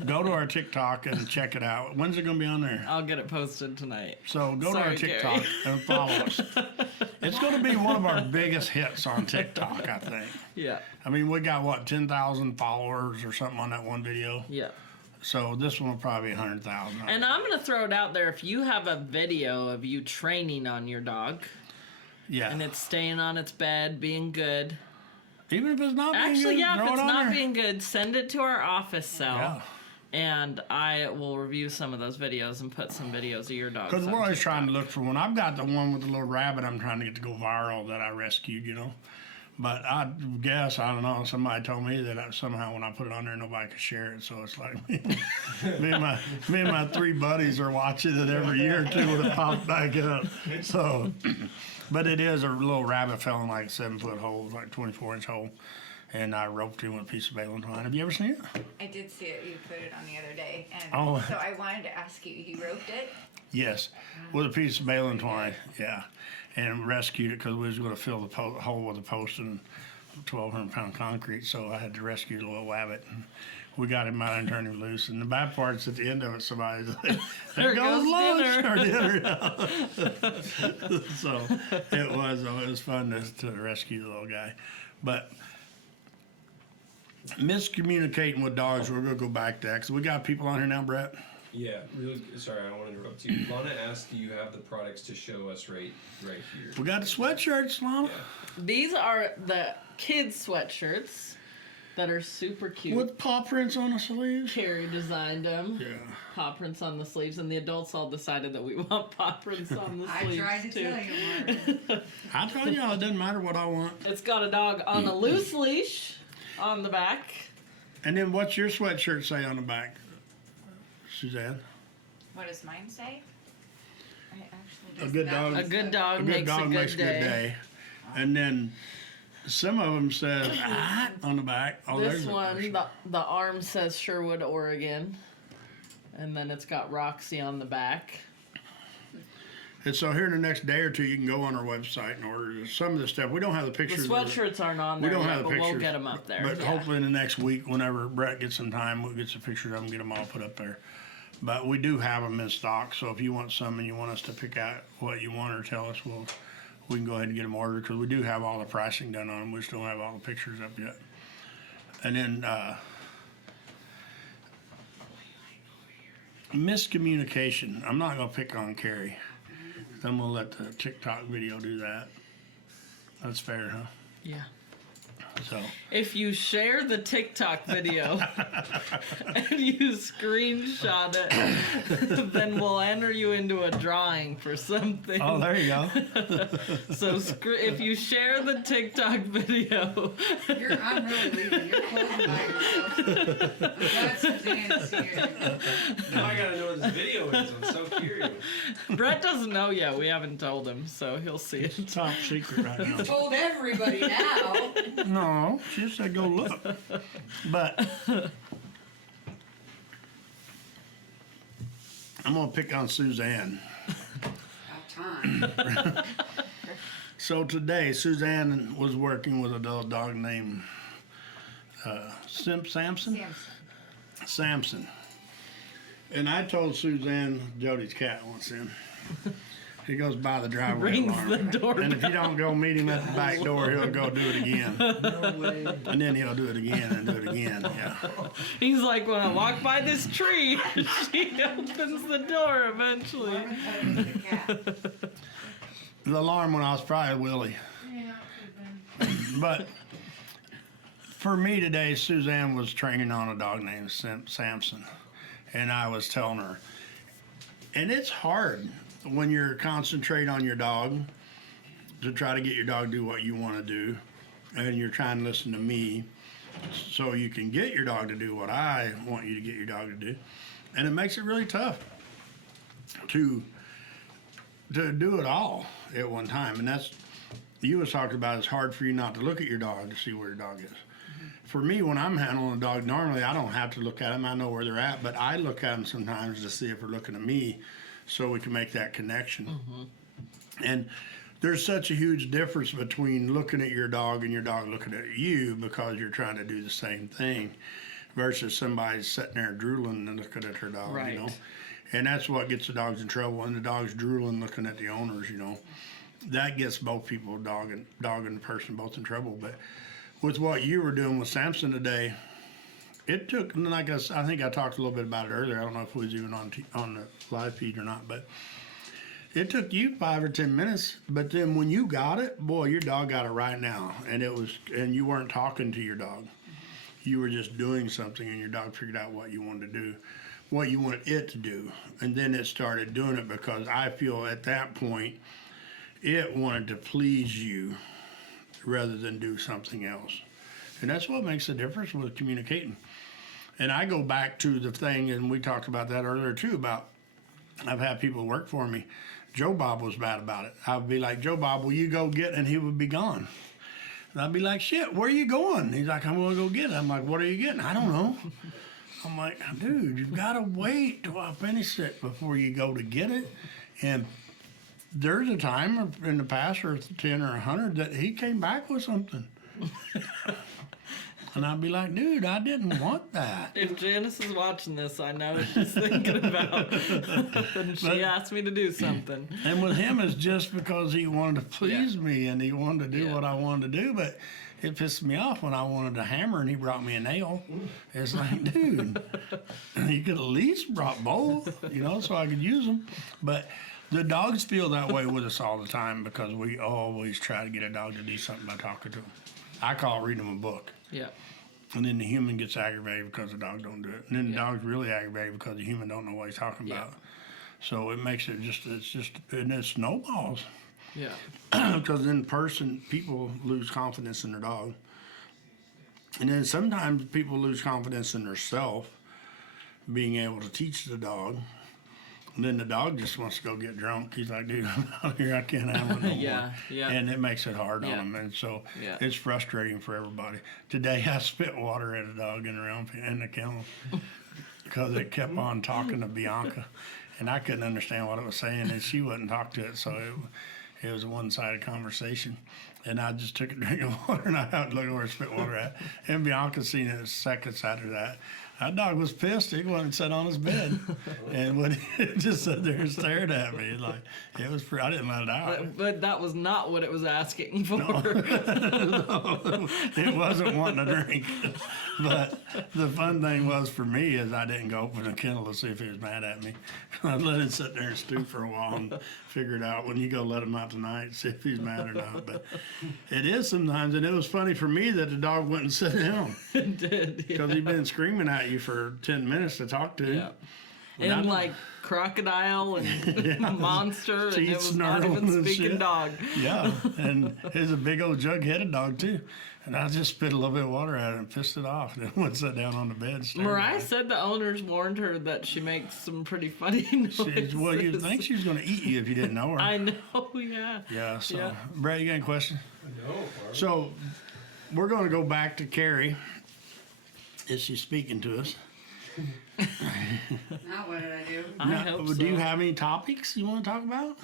go to our TikTok and check it out. When's it going to be on there? I'll get it posted tonight. So go to our Sorry, TikTok Gary. and follow us. It's going to be one of our biggest hits on TikTok, I think. Yeah. I mean, we got, what, 10,000 followers or something on that one video? Yeah. So this one will probably be 100,000. And I'm going to throw it out there. If you have a video of you training on your dog Yeah. and it's staying on its bed, being good. Even if it's not being Actually, good, yeah, throw if it it's on not there. being good, send it to our office cell. Yeah. And I will review some of those videos and put some videos of your dogs. Because on we're always TikTok. trying to look for one. I've got the one with the little rabbit I'm trying to get to go viral that I rescued, you know. But I guess, I don't know, somebody told me that somehow when I put it on there, nobody could share it. So it's like me and my three buddies are watching it every year or two when it pops back up. So, but it is a little rabbit fell in like a 7-foot hole, like 24-inch hole. And I roped him with a piece of baling twine. Have you ever seen it? I did see it. You put it on the other day, and Oh. so I wanted to ask you. You roped it? Yes, with a piece of baling twine, yeah. And rescued it because we was going to fill the hole with a post and 1,200-pound concrete, so I had to rescue the little rabbit. we got him out and turned him loose. And the bad part's at the end of it, somebody's like, There there goes goes lunch or dinner." dinner. So it was fun to rescue the little guy. But miscommunicating with dogs, we're going to go back to that. 'Cause we got people on here now, Brett. Yeah, really. Sorry, I don't want to interrupt you. Lana asked, "Do you have the products to show us right here?" We got the sweatshirts, Lana. Yeah. These are the kids sweatshirts that are super cute. With paw prints on the sleeves. Carrie designed them. Yeah. Paw prints on the sleeves, and the adults all decided that we want paw prints on the I sleeves tried to too. tell you, Marvin. I told y'all it doesn't matter what I want. It's got a dog on a loose leash on the back. And then what's your sweatshirt say on the back, Suzanne? What does mine say? I actually A good that dog. one A good says- dog A good makes dog a good makes a day. good day. And then some of them says on the back. Oh, This there's a one, person. the arm says Sherwood, Oregon. And then it's got Roxy on the back. And so here in the next day or two, you can go on our website and order some of the stuff. We don't have the The pictures. sweatshirts aren't on We there don't yet, have the but we'll pictures, get them up there. But yeah. hopefully in the next week, whenever Brett gets some time, we'll get some pictures of them, get them all put up there. But we do have them in stock, so if you want some and you want us to pick out what you want or tell us, we can go ahead and get them ordered, because we do have all the pricing done on them. We just don't have all the pictures up yet. And then miscommunication. I'm not gonna pick on Carrie. I'm gonna let the TikTok video do that. That's fair, huh? Yeah. So If you share the TikTok video and you screenshot it, then we'll enter you into a drawing for something. oh, there you go. So if you share the TikTok video, I'm really leaving. You're closing by yourself. I'm glad Suzanne's here. Now I gotta know what this video is. I'm so curious. Brett doesn't know yet. We haven't told him, so he'll see it. Top secret right now. Told everybody now. No, she said go look. But I'm gonna pick on Suzanne. About time. So today, Suzanne was working with a little dog named Samson. Samson. And I told Suzanne, Jody's cat wants in. He goes by the driveway Rings alarm. the doorbell. And if you don't go meet him at the back door, he'll go do it again. No way. And then he'll do it again and do it again. Yeah. He's like, when I walk by this tree, she opens the door eventually. Marvin thought it was the cat. The alarm went off, probably Willie. Yeah, could've been. But for me today, Suzanne was training on a dog named Samson. And I was telling her, and it's hard when you're concentrating on your dog to try to get your dog to do what you want to do, and you're trying to listen to me so you can get your dog to do what I want you to get your dog to do. And it makes it really tough to do it all at one time. And that's, you was talking about, it's hard for you not to look at your dog to see where your dog is. For me, when I'm handling a dog, normally I don't have to look at them. I know where they're at, but I look at them sometimes to see if they're looking at me, so we can make that connection. And there's such a huge difference between looking at your dog and your dog looking at you, because you're trying to do the same thing, versus somebody sitting there drooling and looking at their dog, Right. you know. And that's what gets the dogs in trouble. And the dog's drooling, looking at the owners, you know. That gets both people, dog and the person, both in trouble. But with what you were doing with Samson today, it took, like I think I talked a little bit about it earlier. I don't know if it was even on the live feed or not, but it took you 5 or 10 minutes. But then when you got it, boy, your dog got it right now, and you weren't talking to your dog. You were just doing something, and your dog figured out what you wanted to do, what you wanted it to do, and then it started doing it, because I feel at that point it wanted to please you rather than do something else. And that's what makes the difference with communicating. And I go back to the thing, and we talked about that earlier too, about I've had people work for me. Joe Bob was bad about it. I would be like, Joe Bob, will you go get, and he would be gone. And I'd be like, shit, where are you going? He's like, I'm gonna go get it. I'm like, what are you getting? I don't know. I'm like, dude, you've gotta wait till I finish it before you go to get it. And there's a time in the past, or 10 or 100, that he came back with something. And I'd be like, dude, I didn't want that. If Janice is watching this, I know what she's thinking about. And she asked me to do something. And with him, it's just because he wanted to please me and he wanted to do what I wanted to do. But it pissed me off when I wanted to hammer and he brought me a nail. It's like, dude, you could at least brought both, you know, so I could use them. But the dogs feel that way with us all the time because we always try to get a dog to do something by talking to them. I call it reading them a book. Yeah. And then the human gets aggravated because the dog don't do it. And then the dog's really aggravated because the human don't know what he's talking about. So it makes it and it snowballs. Yeah. Because in person, people lose confidence in their dog. And then sometimes people lose confidence in themselves, being able to teach the dog. And then the dog just wants to go get drunk. He's like, dude, I'm out here. I can't handle it no more. Yeah. And it makes it hard on them. And so it's frustrating for everybody. Today I spit water at a dog in the kennel because it kept on talking to Bianca. And I couldn't understand what it was saying, and she wouldn't talk to it. So it was a one-sided conversation. And I just took a drink of water, and I had to look where I spit water at. And Bianca seen it seconds after that. That dog was pissed. He went and sat on his bed, and when he just sat there and stared at me, like it was. I didn't let it out. But that was not what it was asking for. No, it wasn't wanting a drink. But the fun thing was for me is I didn't go open the kennel to see if he was mad at me. I let him sit there and stew for a while and figure it out when you go let him out tonight, see if he's mad or not. But it is sometimes, and it was funny for me that the dog wouldn't sit down. It did. Because he'd been screaming at you for 10 minutes to talk to. Yeah. And like crocodile and monster, and it was not snarling even and speaking shit. dog. Yeah, and he's a big old jug-headed dog too. And I just spit a little bit of water at it and pissed it off. Then went sit down on the bed. And stared Mariah at it. said the owners warned her that she makes some pretty funny noises. Well, you'd think she was going to eat you if you didn't know her. I know, yeah. Yeah, so. Yeah. Brett, you got any question? No. So, we're going to go back to Carrie. Is she speaking to us? Now what did I do? I hope so. Do you have any topics you want to talk about?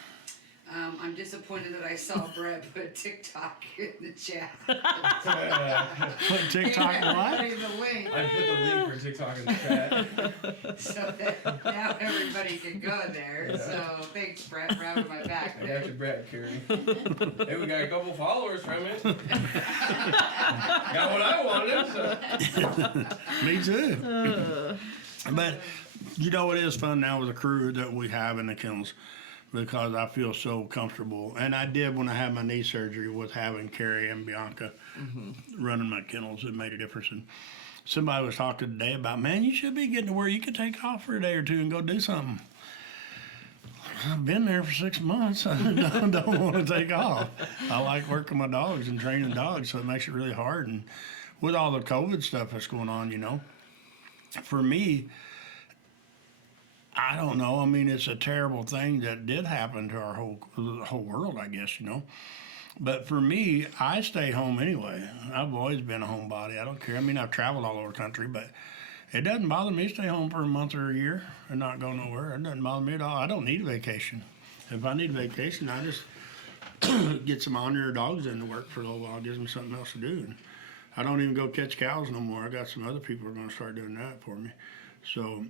I'm disappointed that I saw Brett put TikTok in the chat. Put TikTok what? Putting the link I put the link for TikTok in the chat. so that now everybody can go there. Yeah. So thanks, Brett, for having my back I got there. your Brett, Carrie. Hey, we got a couple followers from it. Got what I wanted. So. Me too. But you know, it is fun now with the crew that we have in the kennels because I feel so comfortable. And I did when I had my knee surgery with having Carrie and Bianca running my kennels. It made a difference. And somebody was talking today about, man, you should be getting to where you could take off for a day or two and go do something. I've been there for 6 months. I don't want to take off. I like working my dogs and training dogs, so it makes it really hard. And with all the COVID stuff that's going on, you know, for me, I don't know. I mean, it's a terrible thing that did happen to our whole world, I guess, you know. But for me, I stay home anyway. I've always been a homebody. I don't care. I mean, I've traveled all over the country, but it doesn't bother me to stay home for a month or a year and not go nowhere. It doesn't bother me at all. I don't need a vacation. If I need a vacation, I just get some honorary dogs in to work for a little while. It gives me something else to do. And I don't even go catch cows no more. I got some other people who are going to start doing that for me. So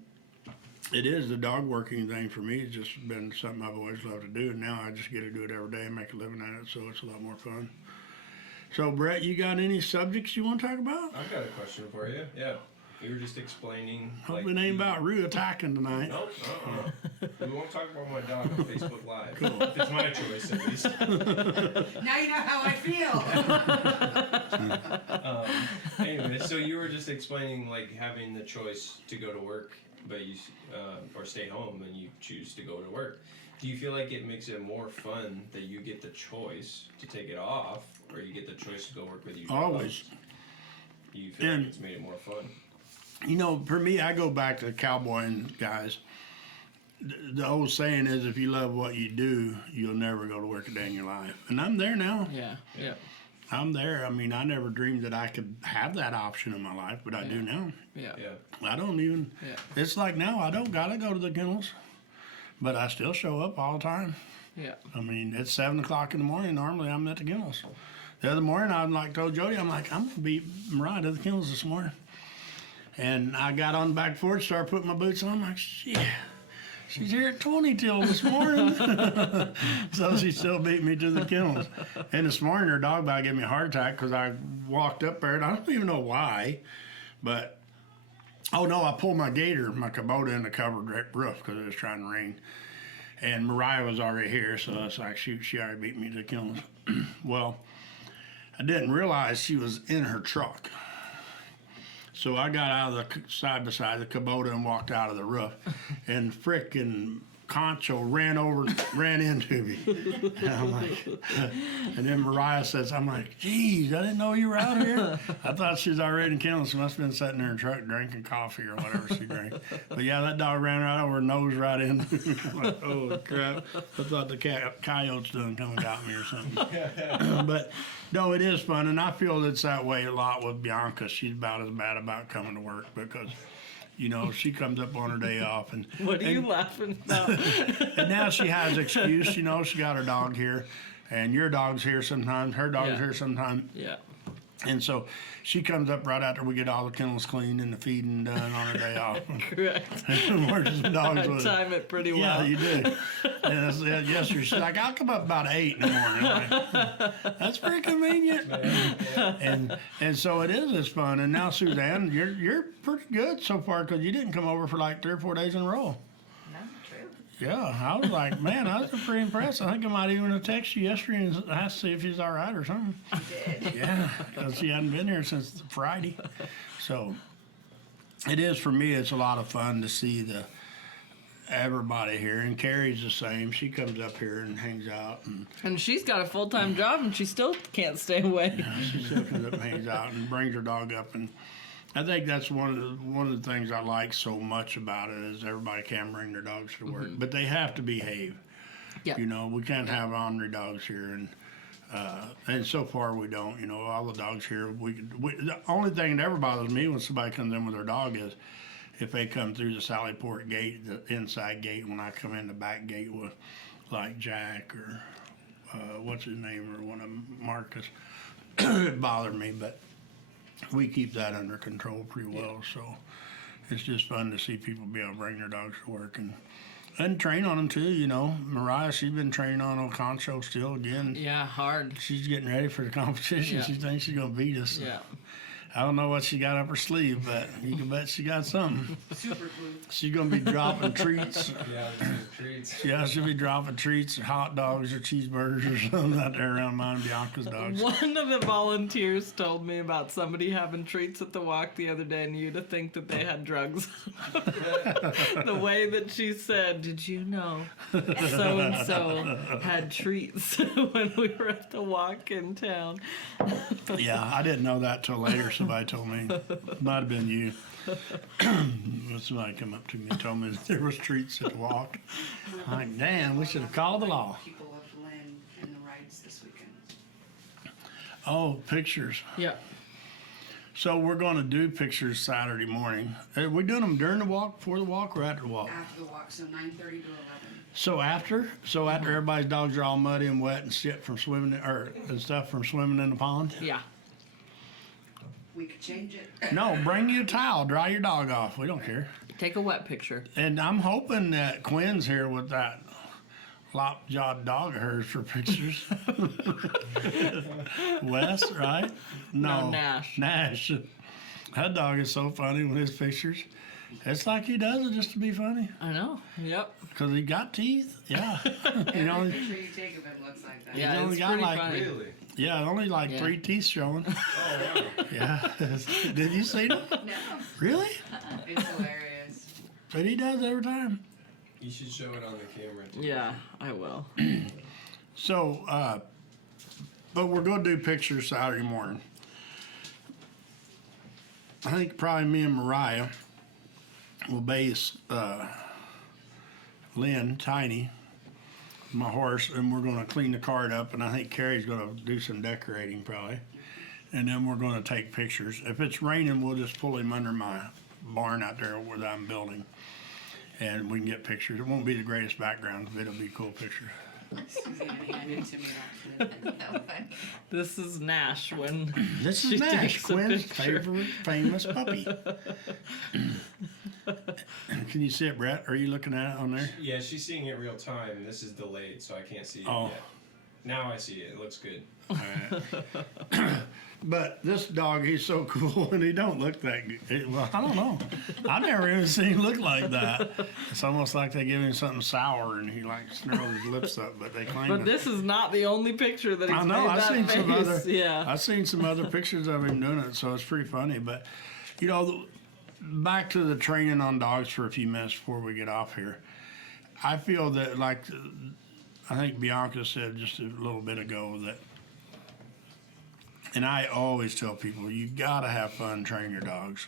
it is the dog working thing for me. It's just been something I've always loved to do. And now I just get to do it every day and make a living at it. So it's a lot more fun. So Brett, you got any subjects you want to talk about? I've got a question for you. Yeah. You were just explaining. Hopefully it ain't about Rue attacking tonight. No. We won't talk about my dog on Facebook Live. Cool. If it's my choice, at least. Now you know how I feel. Anyway, so you were just explaining like having the choice to go to work, but you or stay home, and you choose to go to work. Do you feel like it makes it more fun that you get the choice to take it off, or you get the choice to go work with you? Always. Do you feel like it's made it more fun? You know, for me, I go back to cowboy and guys. The old saying is, if you love what you do, you'll never go to work a day in your life. And I'm there now. Yeah. I'm there. I mean, I never dreamed that I could have that option in my life, but I do now. Yeah. Yeah. I don't even. Yeah. It's like now I don't gotta go to the kennels, but I still show up all the time. Yeah. I mean, it's 7 o'clock in the morning. Normally, I'm at the kennels. the other morning, I like told Jody, I'm like, I'm gonna beat Mariah to the kennels this morning. And I got on the back porch, started putting my boots on. I'm like, shit, she's here at 20 till this morning. So she still beat me to the kennels. And this morning, her dog bite gave me a heart attack because I walked up there, and I don't even know why, but oh no, I pulled my gator, my Kubota in the covered roof because it was trying to rain. And Mariah was already here, so it's like, shoot, she already beat me to the kennels. Well, I didn't realize she was in her truck. So I got out of the side by side, the Kubota, and walked out of the roof. And frickin' Concho ran into me. And I'm like, and then Mariah says, I'm like, geez, I didn't know you were out here. I thought she was already in kennels. She must have been sitting in her truck drinking coffee or whatever she drank. But yeah, that dog ran right over her nose right into me. I'm like, oh crap. I thought the coyotes done come and got me or something. But no, it is fun. And I feel it's that way a lot with Bianca. She's about as bad about coming to work because, you know, she comes up on her day off and What are you laughing about? and now she has excuse, you know, she got her dog here and your dog's here sometimes, her dog's Yeah. here sometimes. Yeah. And so she comes up right after we get all the kennels cleaned and the feeding done on her day off. Correct. And we're just dogs I with time it pretty Yeah, well. you do. And I said, yesterday, she's like, I'll come up about 8 in the morning. I'm like, that's pretty convenient. And so it is, it's fun. And now, Suzanne, you're pretty good so far because you didn't come over for like 3 or 4 days in a row. No, true. Yeah, I was like, man, I was pretty impressed. I think I might even have texted you yesterday and asked to see if she's all right or something. You did. Yeah, because she hadn't been here since Friday. So it is, for me, it's a lot of fun to see everybody here. And Carrie's the same. She comes up here and hangs out. And And she's got a full-time job and she still can't stay away. she still comes up and hangs out and brings her dog up. And I think that's one of the things I like so much about it is everybody can bring their dogs to work. But they have to behave. Yeah. You know, we can't have ornery dogs here, and so far we don't. You know, all the dogs here. The only thing that ever bothers me when somebody comes in with their dog is if they come through the Sallyport gate, the inside gate. When I come in the back gate with like Jack or what's his name or one of them, Marcus, it bothered me. But we keep that under control pretty well. So it's just fun to see people be able to bring their dogs to work and train on them too, you know. Mariah, she's been training on old Concho still again. Yeah, hard. She's getting ready for the competition. Yeah. She thinks she's gonna beat us. Yeah. I don't know what she got up her sleeve, but you can bet she got something. Super glue. She's gonna be dropping treats. Yeah, these are treats. Yeah, she'll be dropping treats, or hot dogs, or cheeseburgers, or something out there around mine and Bianca's dogs. One of the volunteers told me about somebody having treats at the walk the other day, and you'd have think that they had drugs. The way that she said, "Did you know so and so had treats when we were at the walk in town?" Yeah, I didn't know that till later. Somebody told me. Might have been you. Somebody come up to me and told me that there was treats at the walk. I'm like, damn, we should have called the law. People of Lynn and the rides this weekend. Oh, pictures. Yeah. So we're going to do pictures Saturday morning. Are we doing them during the walk, before the walk, or after the walk? After the walk, so 9:30 to 11. So after everybody's dogs are all muddy and wet and shit from swimming, and stuff from swimming in the pond. Yeah. We could change it. No, bring you a towel, dry your dog off. We don't care. Take a wet picture. And I'm hoping that Quinn's here with that lop-jawed dog of hers for pictures. Wes, right? No, Nash. Nash. That dog is so funny with his pictures. It's like he does it just to be funny. I know. Yep. Because he got teeth. Yeah. Every only- picture you take of him looks like that. Yeah, only it's got pretty like- funny. Really? Yeah, only like Yeah. 3 teeth showing. Oh, wow. Yeah. Did you see them? No, Really? it's hilarious. But he does every time. You should show it on the camera, too. Yeah, I will. So, but we're going to do pictures Saturday morning. I think probably me and Mariah will base Lynn, Tiny, my horse, and we're going to clean the cart up. And I think Carrie's going to do some decorating probably. And then we're going to take pictures. If it's raining, we'll just pull him under my barn out there where I'm building. And we can get pictures. It won't be the greatest background, but it'll be a cool picture. Suzanne handed to me last minute. So funny. This is Nash when This she is Nash, takes a Quinn's picture. favorite famous puppy. Can you see it, Brett? Are you looking at it on there? Yeah, she's seeing it real time. This is delayed, so I can't see it Oh. yet. Now I see it. It looks good. But this dog, he's so cool, and he don't look that good. Well, I don't know. I've never even seen him look like that. It's almost like they give him something sour, and he like snarls his lips up. But they claim. But this is not the only picture that he's I know. made I've that seen some face. other. Yeah. I've seen some other pictures of him doing it, so it's pretty funny. But you know, back to the training on dogs for a few minutes before we get off here. I feel that, like, I think Bianca said just a little bit ago that, and I always tell people, you gotta have fun training your dogs,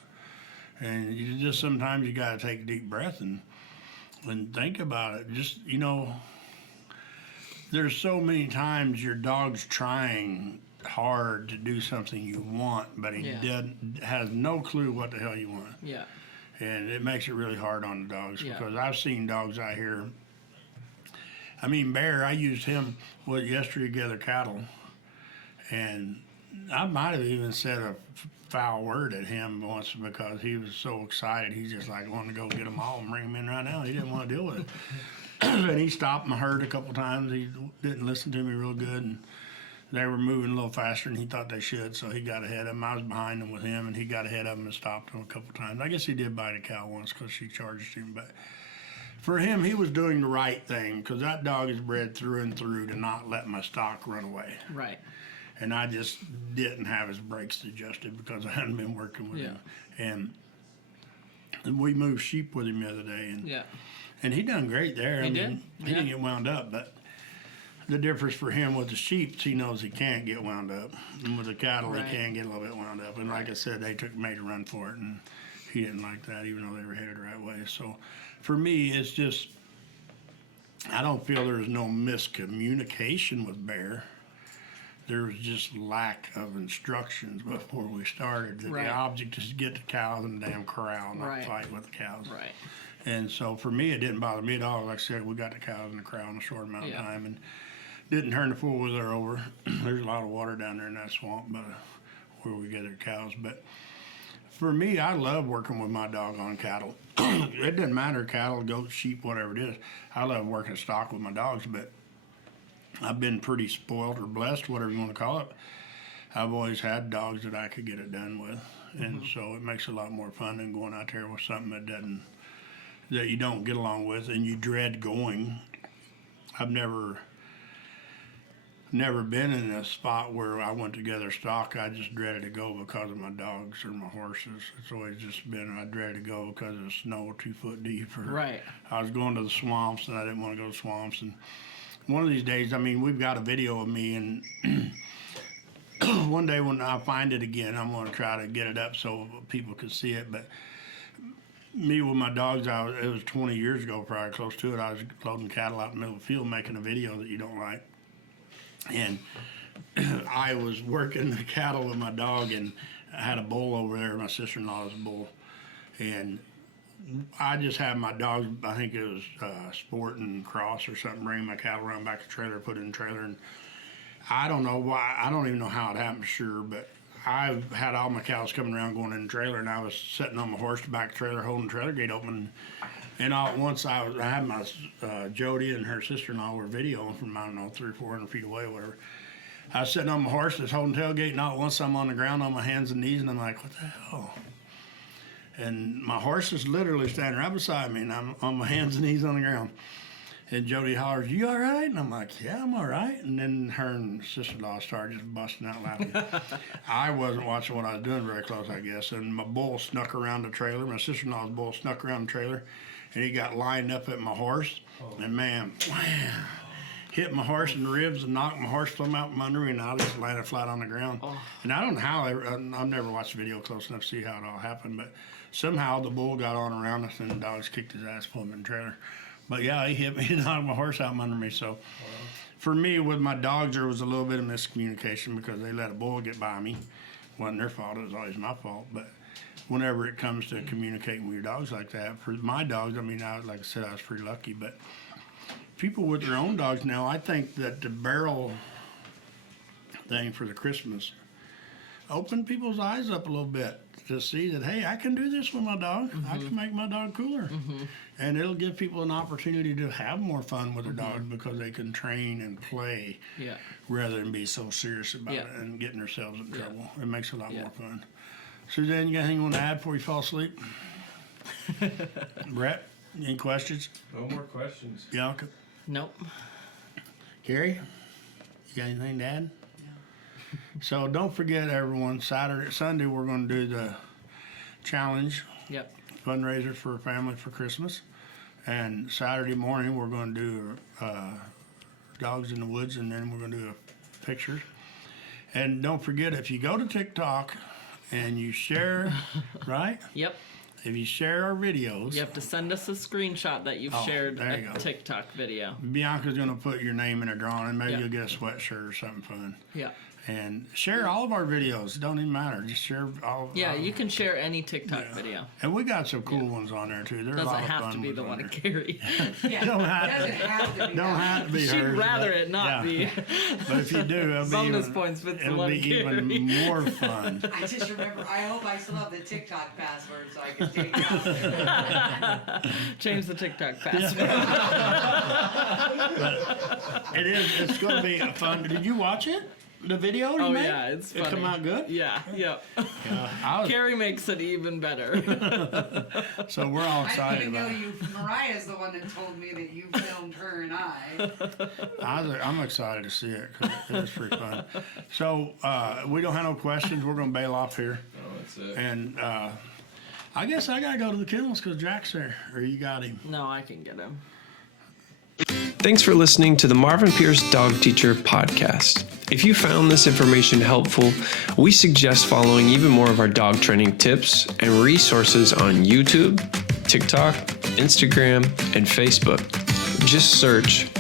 and you just sometimes you gotta take a deep breath and think about it. Just, you know, there's so many times your dog's trying hard to do something you want, but he Yeah. has no clue what the hell you want. Yeah. And it makes it really hard on the dogs Yeah. because I've seen dogs out here. I mean, Bear, I used him yesterday to gather cattle, and I might have even said a foul word at him once because he was so excited. He just like wanted to go get them all and bring them in right now. He didn't want to deal with it. And he stopped my herd a couple times. He didn't listen to me real good, and they were moving a little faster than he thought they should, so he got ahead of them. I was behind him with him, and he got ahead of him and stopped him a couple times. I guess he did bite a cow once because she charged him, but for him, he was doing the right thing because that dog is bred through and through to not let my stock run away. Right. And I just didn't have his brakes adjusted because I hadn't been working with Yeah. him. And we moved sheep with him the other day, Yeah. and he done great there. He did? He didn't Yeah. get wound up, but the difference for him with the sheep, he knows he can't get wound up. And with the cattle, Right. he can get a little bit wound up. And like I said, they made a run for it, and he didn't like that, even though they were headed the right way. So for me, it's just, I don't feel there was no miscommunication with Bear. There was just lack of instructions before we started. That Right. the object is to get the cows in the damn corral, not Right. fight with the cows. Right. And so for me, it didn't bother me at all. Like I said, we got the cows in the corral in a short amount of Yeah. time, and didn't turn the four-wheeler over. There's a lot of water down there in that swamp, but where we get our cows. But for me, I love working with my dog on cattle. It doesn't matter, cattle, goats, sheep, whatever it is. I love working stock with my dogs, but I've been pretty spoiled or blessed, whatever you want to call it. I've always had dogs that I could get it done with, and so it makes it a lot more fun than going out there with something that you don't get along with and you dread going. I've never been in a spot where I went to gather stock. I just dreaded to go because of my dogs or my horses. It's always just been I dreaded to go because of the snow 2 foot deep. Or Right. I was going to the swamps and I didn't want to go to swamps. And one of these days, I mean, we've got a video of me, and one day when I find it again, I'm going to try to get it up so people can see it. But me with my dogs, it was 20 years ago, probably close to it. I was loading cattle out in the middle of the field, making a video that you don't like. And I was working the cattle with my dog, and I had a bull over there. My sister-in-law's bull. And I just had my dogs, I think it was Sport and Cross or something, bring my cattle around back to the trailer, put it in the trailer. And I don't know why, I don't even know how it happened, sure, but I've had all my cows coming around going in the trailer, and I was sitting on my horse back trailer holding the trailer gate open. And all at once I had my Jody and her sister-in-law were videoing from, I don't know, 300 or 400 feet away or whatever. I was sitting on my horse, just holding tailgate, and all at once I'm on the ground on my hands and knees, and I'm like, what the hell? And my horse is literally standing right beside me, and I'm on my hands and knees on the ground. And Jody hollers, "You all right?" And I'm like, "Yeah, I'm all right." And then her and sister-in-law started just busting out laughing. I wasn't watching what I was doing very close, I guess. And my bull snuck around the trailer. My sister-in-law's bull snuck around the trailer, and he got lined up at my horse. And man, wham, hit my horse in the ribs and knocked my horse plumb out from under me, and I just landed flat on the ground. And I don't know how, I've never watched the video close enough to see how it all happened, but somehow the bull got on around us, and the dogs kicked his ass, pulled him in the trailer. But yeah, he hit me and knocked my horse out from under me. So for me, with my dogs, there was a little bit of miscommunication because they let a bull get by me. It wasn't their fault, it was always my fault. But whenever it comes to communicating with your dogs like that, for my dogs, I mean, like I said, I was pretty lucky. But people with their own dogs now, I think that the barrel thing for the Christmas opened people's eyes up a little bit to see that, hey, I can do this with my dog. I can make my dog cooler. And it'll give people an opportunity to have more fun with their dog because they can train and play rather than be so serious about it and getting themselves in trouble. It makes it a lot more fun. Suzanne, you got anything you want to add before you fall asleep? Brett, any questions? No more questions. Bianca? Nope. Carrie, you got anything to add? No. So don't forget, everyone, Sunday we're going to do the challenge Yep. fundraiser for a family for Christmas. And Saturday morning we're going to do Dogs in the Woods, and then we're going to do pictures. And don't forget, if you go to TikTok and you share, right? Yep. If you share our videos, You have to send us a screenshot that you've shared there you a go. TikTok video. Bianca's going to put your name in a drawing, and maybe Yeah. you'll get a sweatshirt or something fun. Yeah. And share all of our videos. It don't even matter. Just share all. Yeah, all, you can share any TikTok video. And we got some cool ones on there too. There's a Doesn't lot of have fun to be ones the on one there. to carry. Yeah, Don't have it doesn't to- have to be Don't that. have to be She'd hers. rather but- it not yeah. be. But if you do, it'll be Bonus even, points with the it'll one be even carry. more fun. I just remember, I hope I still have the TikTok password so I can take it out there. Change the TikTok password. It's going to be fun. Did you watch it? The video you Oh made? yeah, it's funny. It come out good? Yeah, yep. Yeah. I was, Carrie makes it even better. so we're all I didn't excited even know about it. Mariah's the one that told me that you filmed her and I. I'm excited to see it because it was pretty fun. So we don't have no questions. We're going to bail off here. Oh, that's it. And I guess I got to go to the kennels because Jack's there. Or you got him. No, I can get him. Thanks for listening to the Marvin Pierce Dog Teacher podcast. If you found this information helpful, we suggest following even more of our dog training tips and resources on YouTube, TikTok, Instagram, and Facebook. Just search